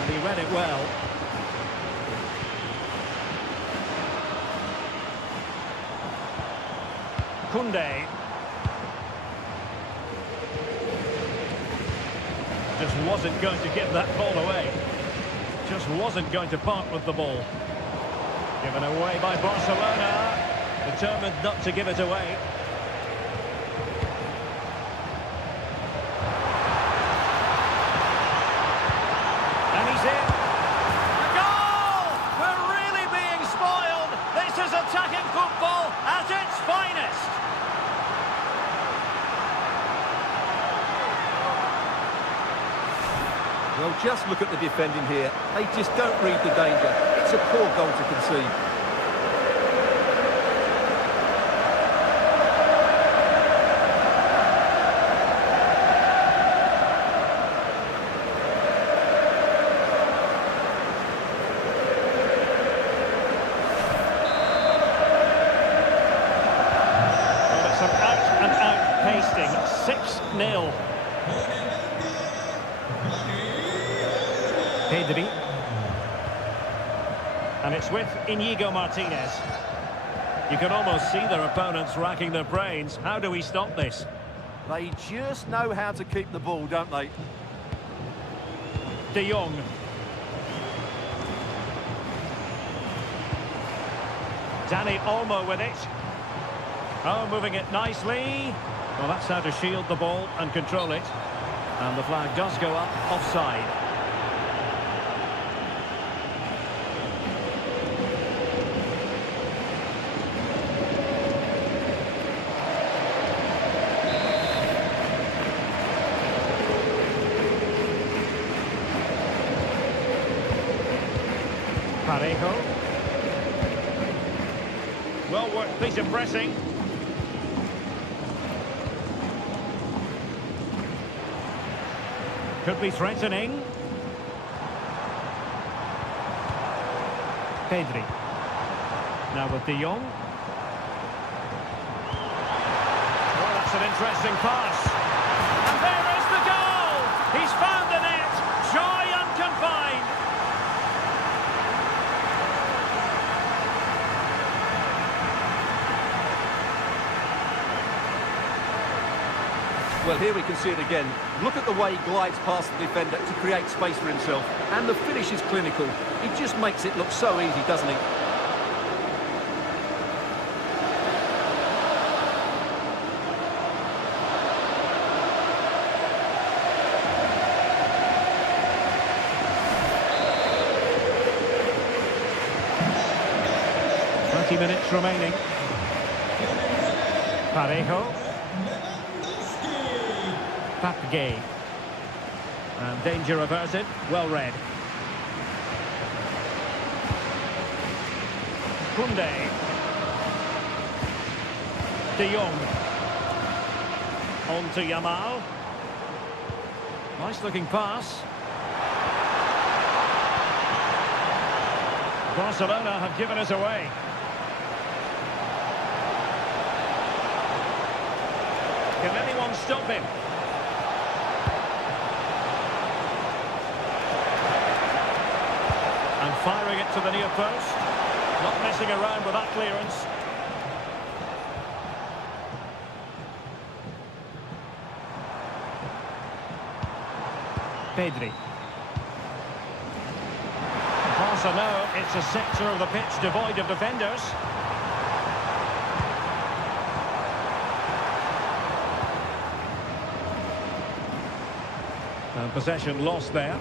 And he read it well. Koundé. Just wasn't going to give that ball away. Just wasn't going to part with the ball. Given away by Barcelona. Determined not to give it away. And he's in. A goal! We're really being spoiled. This is attacking football at its finest. Well, just look at the defending here. They just don't read the danger. It's a poor goal to concede. Well, it's an out-and-out pasting. 6-0. Pedri. And And it's with Inigo Martinez. You can almost see their opponents racking their brains. How do we stop this? They just know how to keep the ball, don't they? De Jong. Danny Olmo with it. Oh, moving it nicely. Well, that's how to shield the ball and control it. And the flag does go up, offside. Parejo. Well worked piece of pressing. Could be threatening. Pedri. Now with De Jong. Well, that's an interesting pass. And there is the goal! He's found the net. Joy unconfined. Well, here we can see it again. Look at the way he glides past the defender to create space for himself. And the finish is clinical. He just makes it look so easy, doesn't he? Minutes remaining. Parejo. Papgay. And danger averted. Well read. Koundé. De Jong. On to Yamal. Nice looking pass. Barcelona have given us away. Can anyone stop him? And firing it to the near post. Not messing around with that clearance. Pedri. Barca know it's a sector of the pitch devoid of defenders. And possession lost there.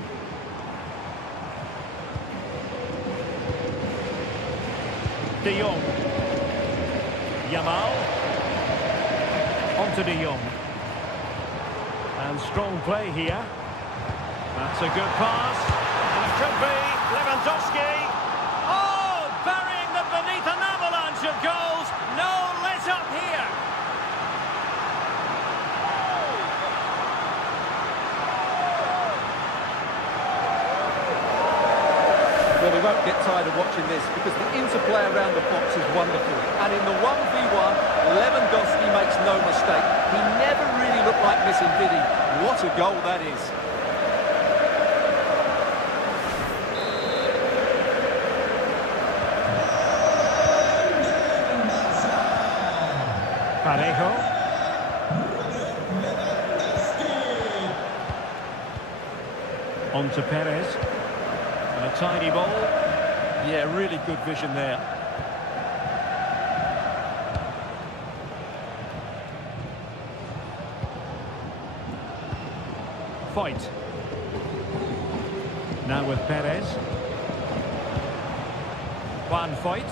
De Jong. Yamal. On to De Jong. And strong play here. That's a good pass. And it could be Lewandowski. Oh, burying them beneath an avalanche of goals. No let up here. Well, we won't get tired of watching this because the interplay around the box is wonderful. And in the 1v1, Lewandowski makes no mistake. He never really looked like missing, did he? What a goal that is. Parejo. On to Perez. And a tidy ball. Yeah, really good vision there. Fight. Now with Perez. One fight.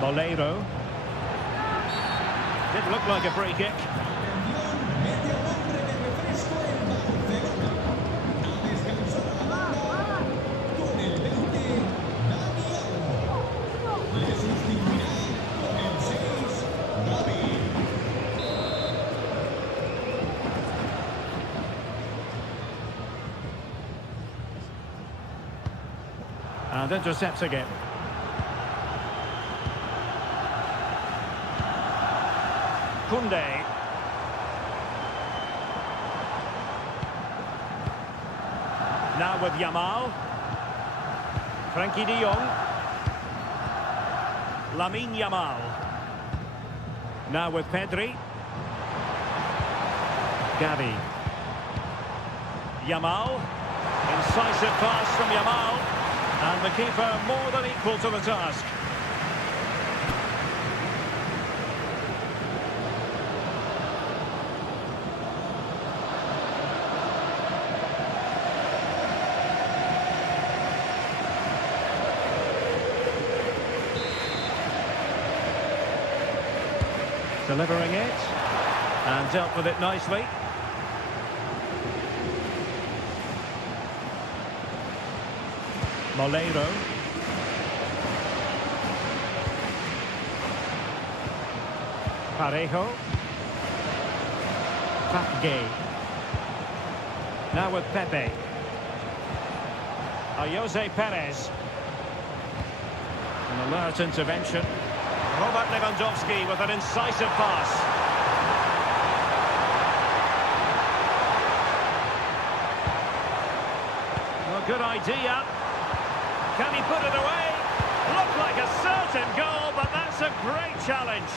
Moleiro. Didn't look like a free kick. And intercepts again. Koundé. Now with Yamal. Frankie de Jong. Lamine Yamal. Now with Pedri. Gavi. Yamal. Incisive pass from Yamal. And the keeper more than equal to the task. Delivering it, and dealt with it nicely. Molero. Parejo. Papgay. Now with Pepe. Jose Perez. An alert intervention. Robert Lewandowski with an incisive pass. Well, good idea. Can he put it away? Looked like a certain goal, but that's a great challenge.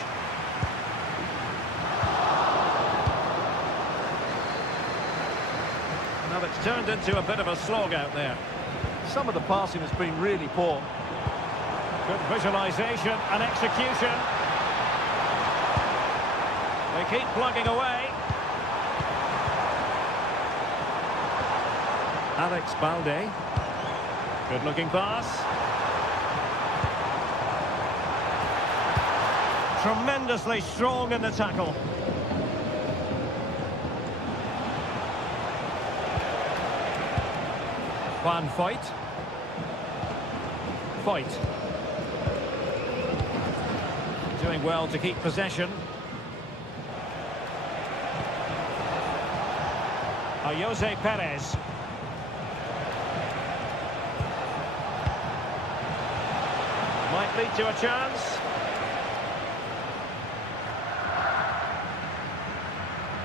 Now it's turned into a bit of a slog out there. Some of the passing has been really poor. Good visualisation and execution. They keep plugging away. Alex Balde. Good looking pass. Tremendously strong in the tackle. Van Foyt. Foyt. Doing well to keep possession. Jose Perez. Might lead to a chance.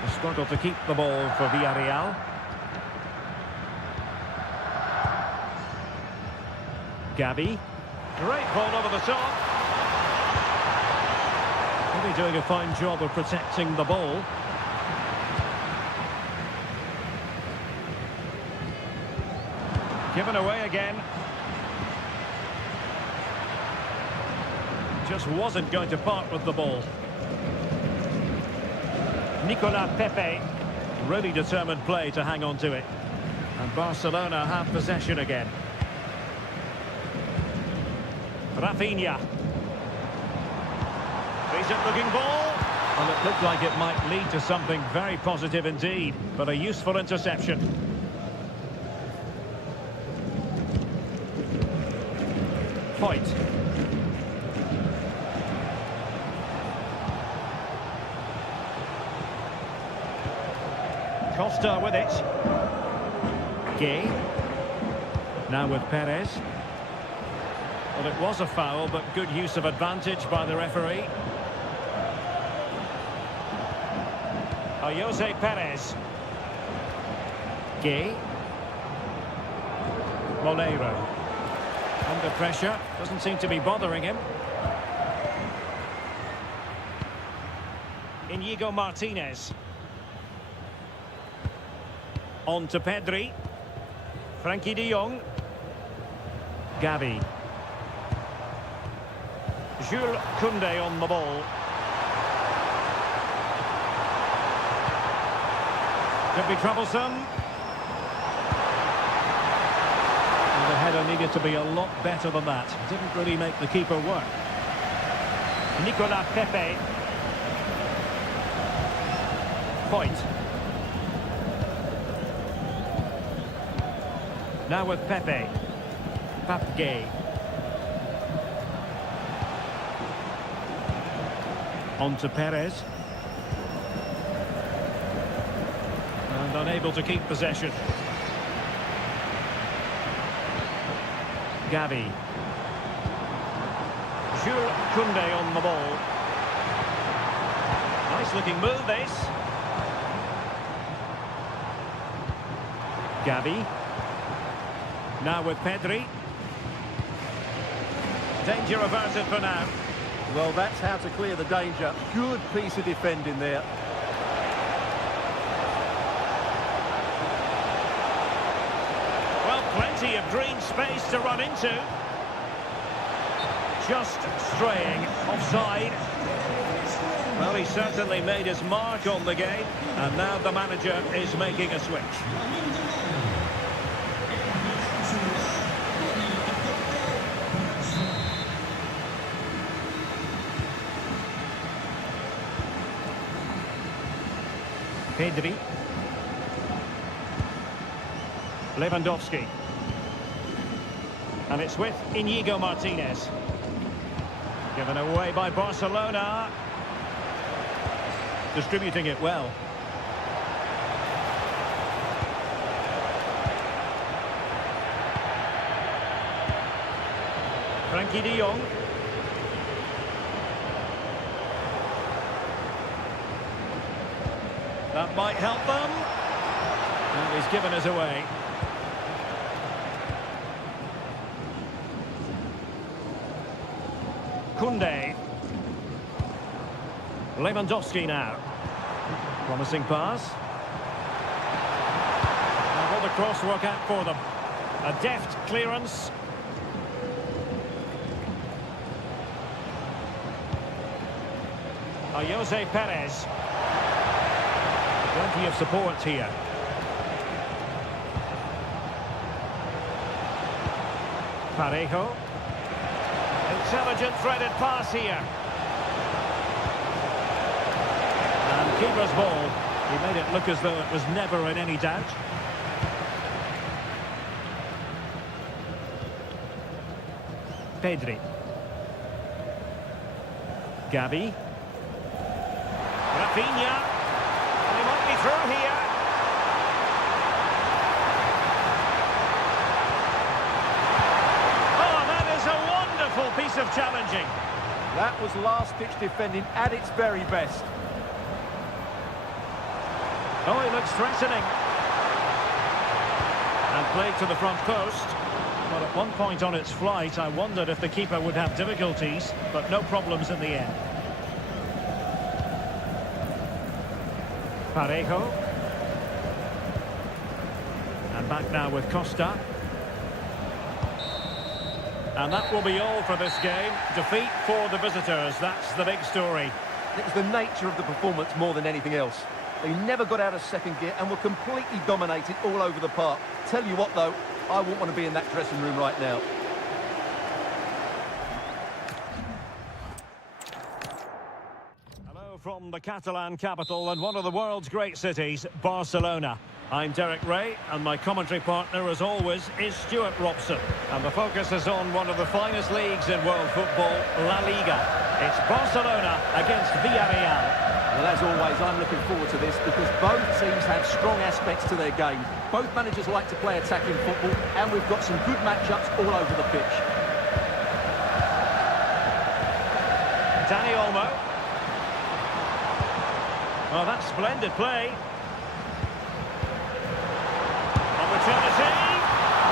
A struggle to keep the ball for Villarreal. Gavi. Great ball over the top. Really doing a fine job of protecting the ball. Given away again. Just wasn't going to part with the ball. Nicolas Pepe. Really determined play to hang on to it. And Barcelona have possession again. Rafinha. Decent looking ball. Well, it looked like it might lead to something very positive indeed, but a useful interception. Foyt. Costa with it. Gay. Now with Perez. Well, it was a foul, but good use of advantage by the referee. Jose Perez. Gay. Molero. Under pressure, doesn't seem to be bothering him. Inigo Martinez. On to Pedri. Frankie de Jong. Gavi. Jules Koundé on the ball. Could be troublesome. And the header needed to be a lot better than that. Didn't really make the keeper work. Nicolas Pepe. Foyt. Now with Pepe. Papgay. On to Perez. And unable to keep possession. Gavi. Jules Koundé on the ball. Nice looking move this. Gavi. Now with Pedri. Danger averted for now. Well, that's how to clear the danger. Good piece of defending there. Well, plenty of green space to run into. Just straying offside. Well, he certainly made his mark on the game, and now the manager is making a switch. Pedri. Lewandowski. And it's with Inigo Martinez. Given away by Barcelona. Distributing it well. Frankie de Jong. That might help them. And he's given us away. Koundé. Lewandowski now. Promising pass. Now will the cross work out for them? A deft clearance. Jose Perez. Plenty of support here. Parejo. Intelligent threaded pass here. And keeper's ball. He made it look as though it was never in any doubt. Pedri. Gavi. Rafinha. And he might be through here. Oh, that is a wonderful piece of challenging. That was last-ditch defending at its very best. Oh, he looks threatening. And played to the front post. But at one point on its flight, I wondered if the keeper would have difficulties, but no problems in the end. Parejo. And back now with Costa. And that will be all for this game. Defeat for the visitors. That's the big story. It was the nature of the performance more than anything else. They never got out of second gear and were completely dominated all over the park. Tell you what, though, I wouldn't want to be in that dressing room right now. Hello from the Catalan capital and one of the world's great cities, Barcelona. I'm Derek Ray, and my commentary partner, as always, is Stuart Robson. And the focus is on one of the finest leagues in world football, La Liga. It's Barcelona against Villarreal. Well, as always, I'm looking forward to this because both teams have strong aspects to their game. Both managers like to play attacking football, and we've got some good matchups all over the pitch. Dani Olmo. Oh, that's splendid play. Opportunity.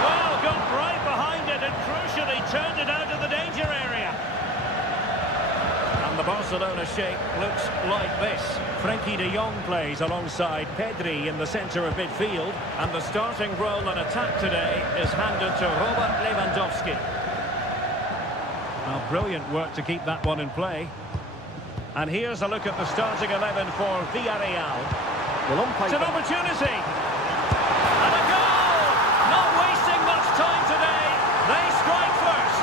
Well, got right behind it and crucially turned it out of the danger area. And the Barcelona shape looks like this. Frankie de Jong plays alongside Pedri in the centre of midfield. And the starting role in attack today is handed to Robert Lewandowski. Now, brilliant work to keep that one in play. And here's a look at the starting 11 for Villarreal. Well, on paper, It's an opportunity. And a goal! Not wasting much time today. They strike first.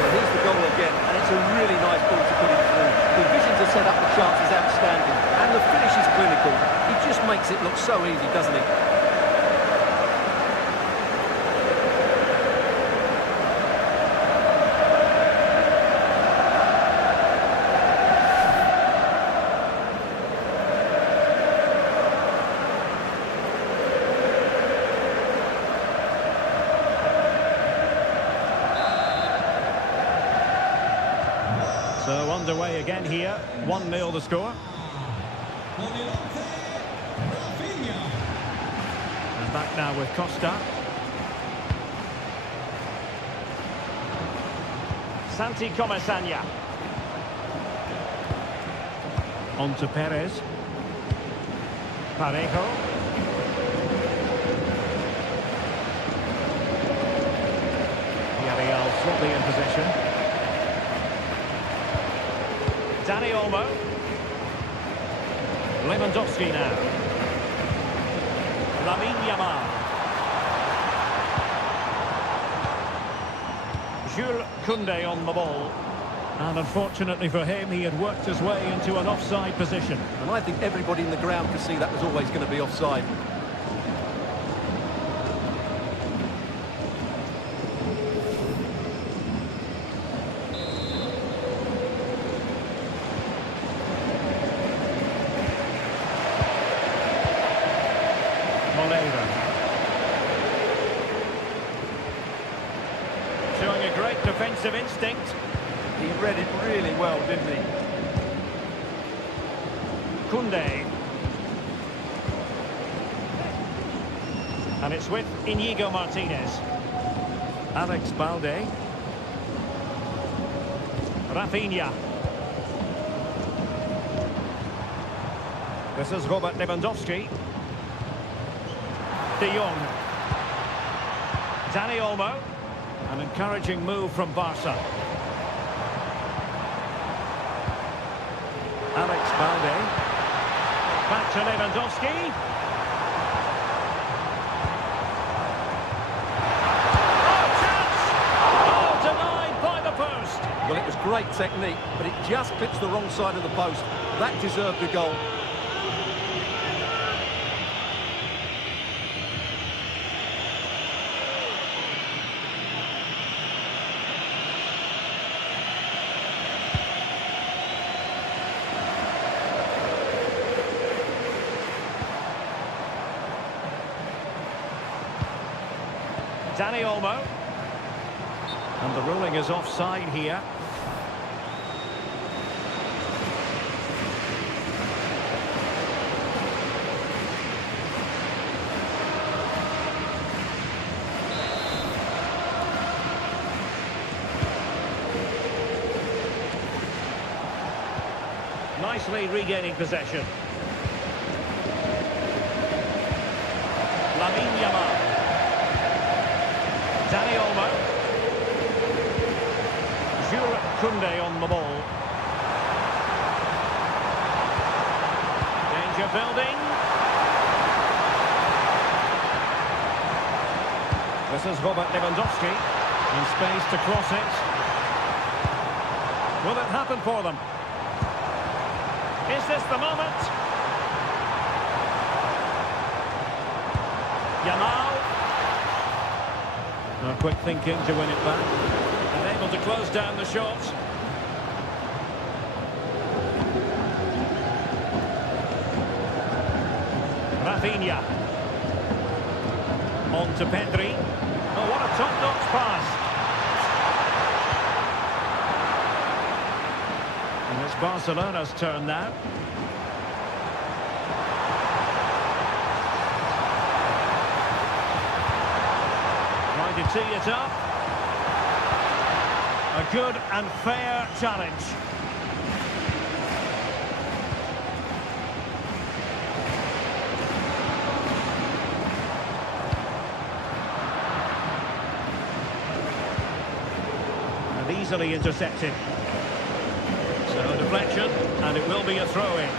well, here's the goal again, and it's a really nice ball to put it through. The vision to set up the chance is outstanding, and the finish is clinical. He just makes it look so easy, doesn't he? So underway again here, 1-0 the score. And back now with Costa. Santi Comesaña. On to Perez. Parejo. Villarreal slowly in possession. Dani Olmo. Lewandowski now. Lamine Yamal. Jules Koundé on the ball. And unfortunately for him, he had worked his way into an offside position. And I think everybody in the ground could see that was always going to be offside. Showing a great defensive instinct. He read it really well, didn't he? Koundé. And it's with Inigo Martinez. Alex Balde. Rafinha. This is Robert Lewandowski. De Jong. Dani Olmo. An encouraging move from Barca. Alex Balde. Back to Lewandowski. Oh, chance! Oh, denied by the post. Well, it was great technique, but it just clipped the wrong side of the post. That deserved a goal. Dani Olmo. And the ruling is offside here. Nicely regaining possession. Lamine Yamal. Dani Olmo. Jules Koundé on the ball. Danger building. This is Robert Lewandowski. In space to cross it. Will it happen for them? Is this the moment? Yamal. No quick thinking to win it back. And able to close down the shot. Rafinha. On to Pedri. Oh, what a top-notch pass. And it's Barcelona's turn now. Trying to tee it up. A good and fair challenge. And easily intercepted. So deflection, and it will be a throw-in.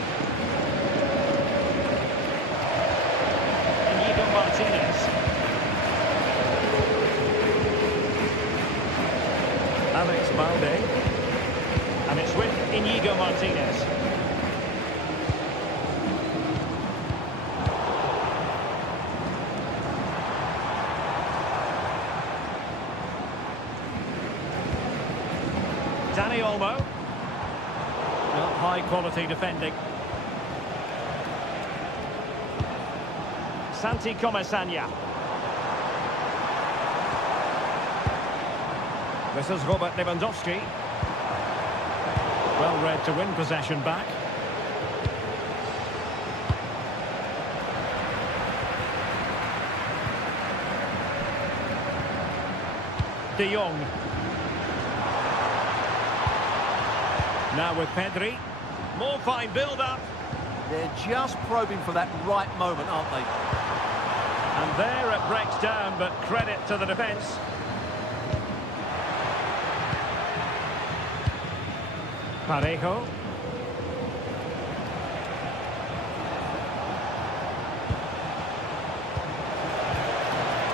Inigo Martinez. Alex Balde. And it's with Inigo Martinez. Dani Olmo. Well, high quality defending. Santi Comesaña. This is Robert Lewandowski. Well read to win possession back. De Jong. Now with Pedri. More fine build-up. They're just probing for that right moment, aren't they? And there it breaks down, but credit to the defence. Parejo.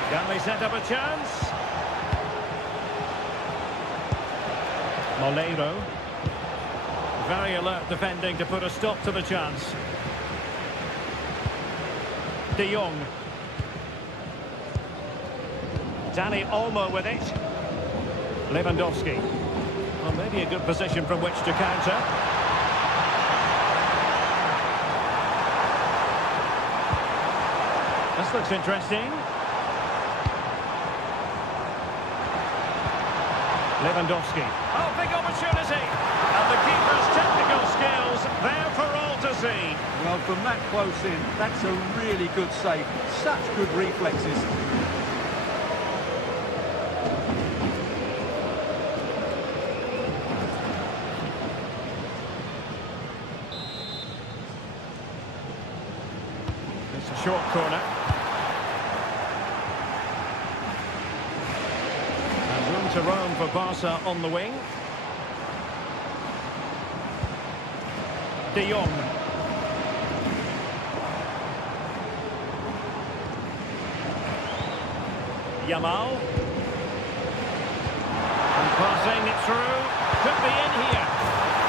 Can they set up a chance? Molero. Very alert defending to put a stop to the chance. De Jong. Dani Olmo with it. Lewandowski. Well, maybe a good position from which to counter. This looks interesting. Lewandowski. Oh, big opportunity. And the keeper's technical skills there for all to see. Well, from that close in, that's a really good save. Such good reflexes. It's a short corner. And room to roam for Barca on the wing. De Jong. Yamal. And passing it through. Could be in here.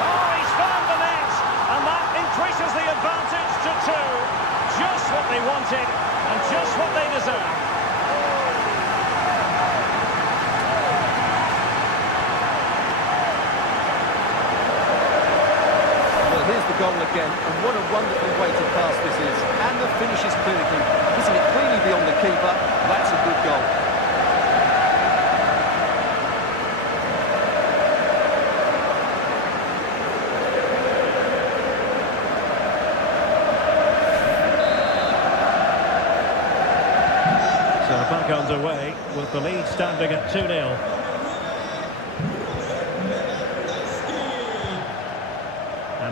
Oh, he's found the net. And that increases the advantage to 2. Just what they wanted and just what they deserve. Here's the goal again, and what a wonderful way to pass this is. And the finish is clinical. Hitting it cleanly beyond the keeper, that's a good goal. So back underway with the lead standing at 2-0.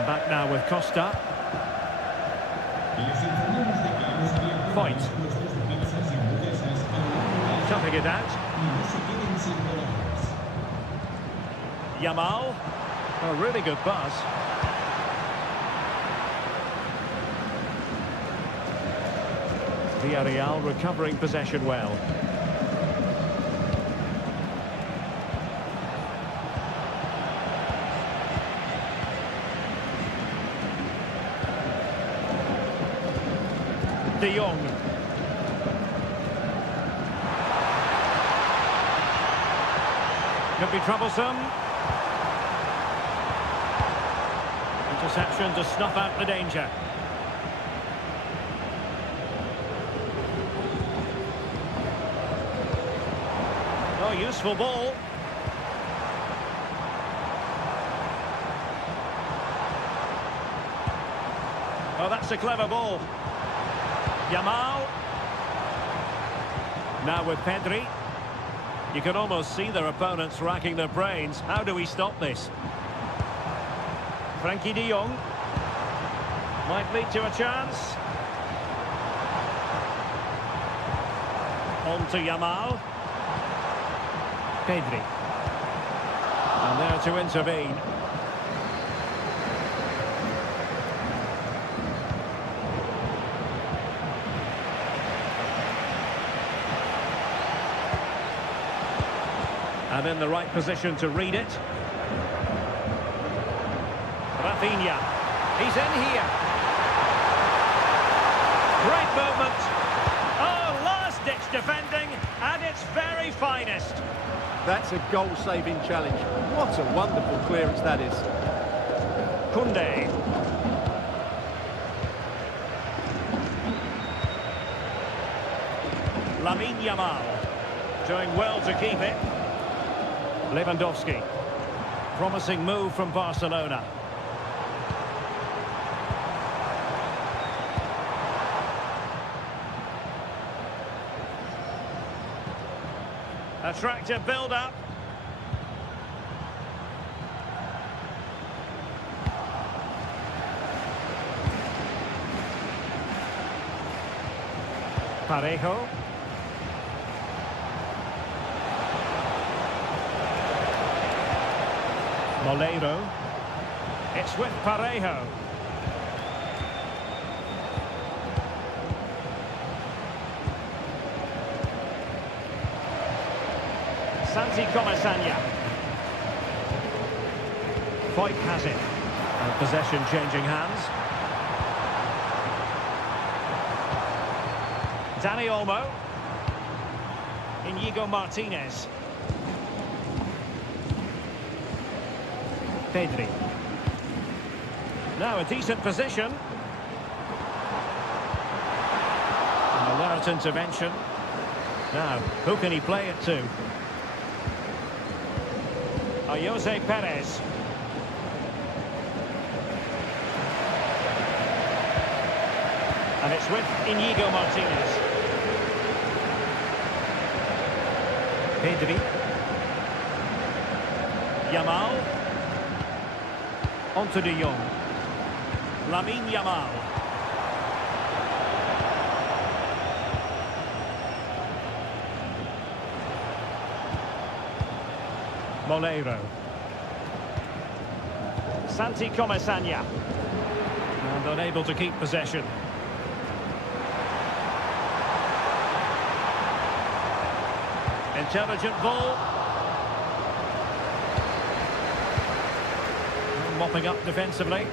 Back now with Costa. Point. Toughing it out. Yamal. A really good pass. Villarreal recovering possession well. De Jong. Could be troublesome. Interception to snuff out the danger. Oh, useful ball. Oh, that's a clever ball. Yamal. Now with Pedri. You can almost see their opponents racking their brains. How do we stop this? Frankie de Jong. Might lead to a chance. On to Yamal. Pedri. And there to intervene. And in the right position to read it. Rafinha. He's in here. Great movement. Oh, last-ditch defending at its very finest. That's a goal-saving challenge. What a wonderful clearance that is. Koundé. Lamine Yamal. Doing well to keep it. Lewandowski. Promising move from Barcelona. Attractive build-up. Parejo. Molero. It's with Parejo. Santi Comesaña. Foyt has it. And possession changing hands. Dani Olmo. Inigo Martinez. Pedri. Now a decent position. An alert intervention. Now, who can he play it to? Jose Perez. And it's with Inigo Martinez. Pedri. Yamal. Onto De Jong. Lamine Yamal. Molero. Santi Comesaña. And unable to keep possession. Intelligent ball. Mopping up defensively.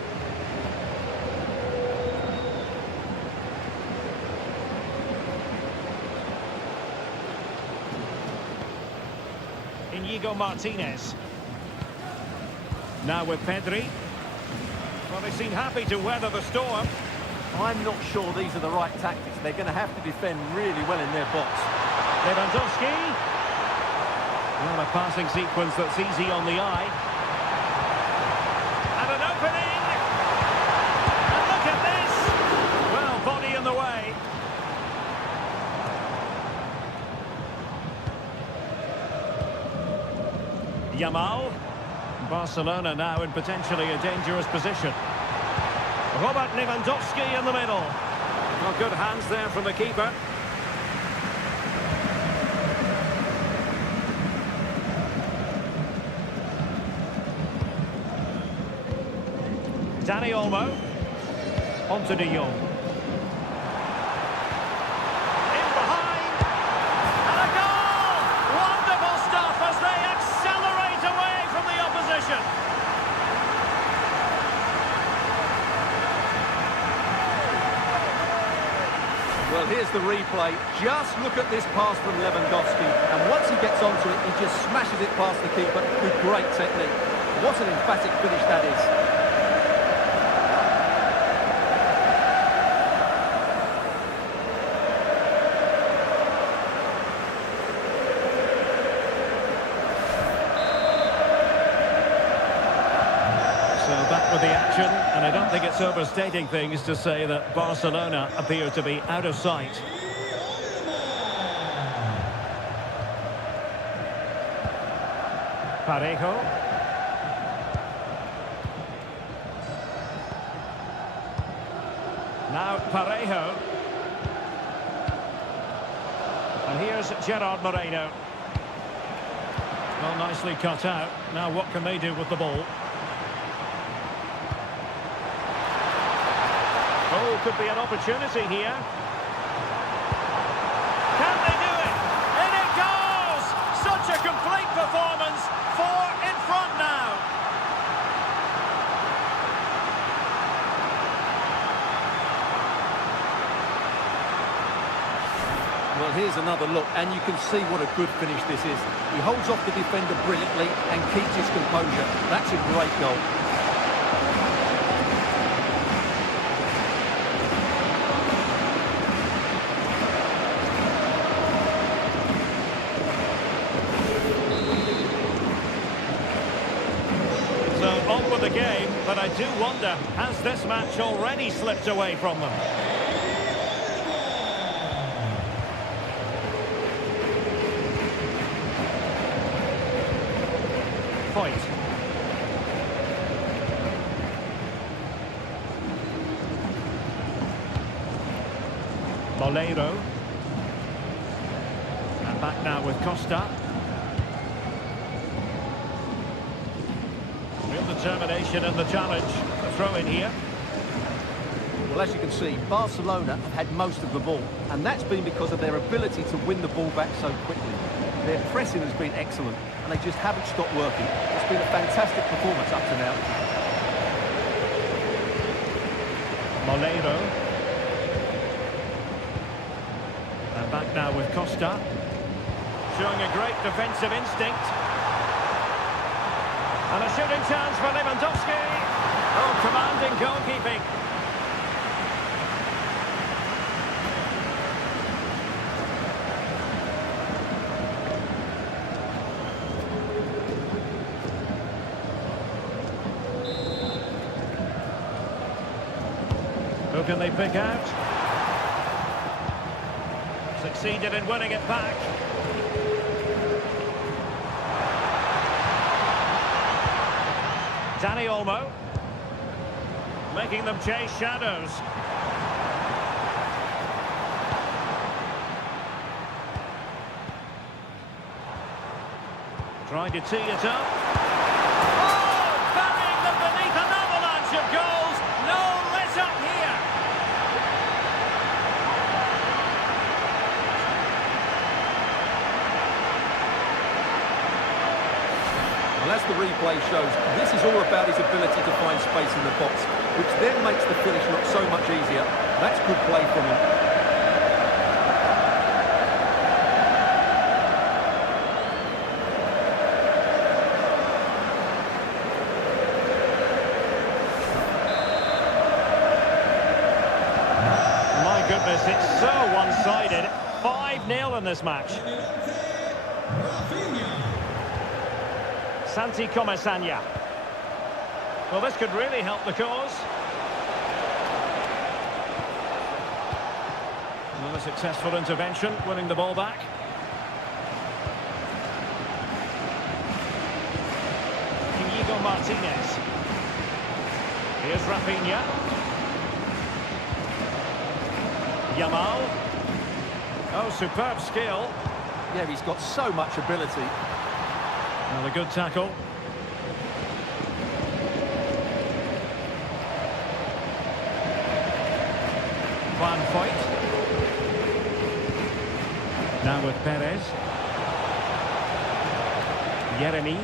Inigo Martinez. Now with Pedri. Well, they seem happy to weather the storm. I'm not sure these are the right tactics. They're going to have to defend really well in their box. Lewandowski. Well, a passing sequence that's easy on the eye. And an opening. And look at this. Well, body in the way. Yamal. Barcelona now in potentially a dangerous position. Robert Lewandowski in the middle. Well, good hands there from the keeper. Dani Olmo. Onto De Jong. In behind. And a goal! Wonderful stuff as they accelerate away from the opposition. Well, here's the replay. Just look at this pass from Lewandowski. And once he gets onto it, he just smashes it past the keeper with great technique. What an emphatic finish that is. Back with the action, and I don't think it's overstating things to say that Barcelona appear to be out of sight. Parejo. Now Parejo. And here's Gerard Moreno. Well, nicely cut out. Now what can they do with the ball? Oh, could be an opportunity here. Can they do it? In it goes! Such a complete performance. 4 in front now. Well, here's another look, and you can see what a good finish this is. He holds off the defender brilliantly and keeps his composure. That's a great goal. On with the game, but I do wonder, has this match already slipped away from them? Moleiro. And back now with Costa. Real determination in the challenge. A throw in here. Well, as you can see, Barcelona have had most of the ball, and that's been because of their ability to win the ball back so quickly. Their pressing has been excellent, and they just haven't stopped working. It's been a fantastic performance up to now. Moleiro. And back now with Costa. Showing a great defensive instinct. And a shooting chance for Lewandowski. Oh, commanding goalkeeping. Who can they pick out? Succeeded in winning it back. Dani Olmo. Making them chase shadows. Trying to tee it up. Oh! Burying them beneath an avalanche of goals. No let up here. Well, as the replay shows, this is all about his ability to find space in the box, which then makes the finish look so much easier. That's good play from him. My goodness, it's so one-sided. 5-0 in this match. Santi Comesaña. Well, this could really help the cause. Another successful intervention, winning the ball back. Inigo Martinez. Here's Rafinha. Yamal. Oh, superb skill. Yeah, he's got so much ability. Another good tackle. Van Foyt. Now with Perez. Yeremy.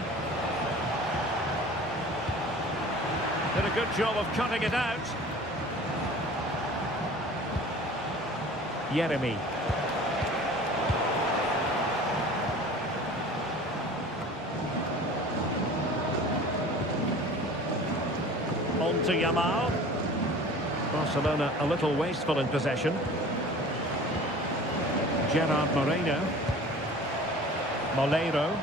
Did a good job of cutting it out. Yeremy. On to Yamal. Barcelona a little wasteful in possession. Gerard Moreno. Moleiro.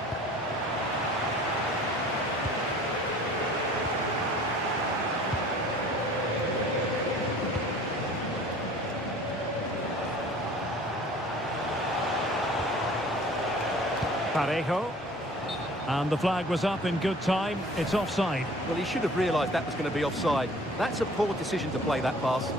Parejo. And the flag was up in good time. It's offside. Well, he should have realised that was going to be offside. That's a poor decision to play that pass.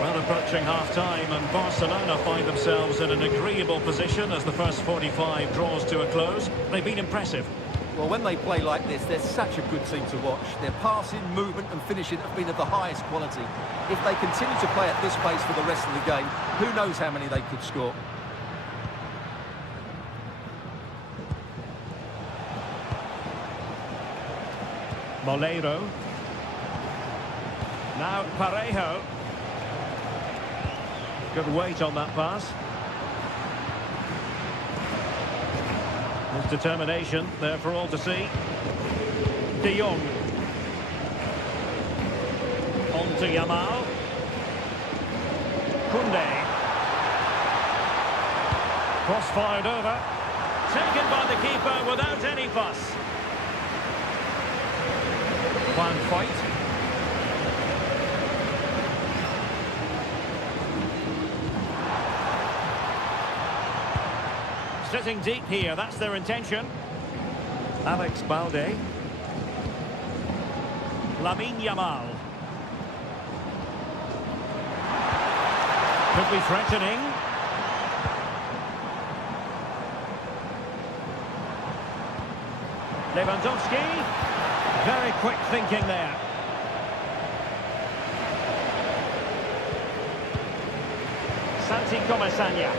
Well, approaching half-time, and Barcelona find themselves in an agreeable position as the first 45 draws to a close. They've been impressive. Well, when they play like this, they're such a good team to watch. Their passing, movement and finishing have been of the highest quality. If they continue to play at this pace for the rest of the game, who knows how many they could score. Moleiro. Now Parejo. Good weight on that pass. His determination there for all to see. De Jong. On to Yamal. Koundé. Cross fired over. Taken by the keeper without any fuss. Van Foyt. getting deep here, that's their intention. Alex Balde. Lamine Yamal. Could be threatening. Lewandowski. Very quick thinking there. Santi Comasagna.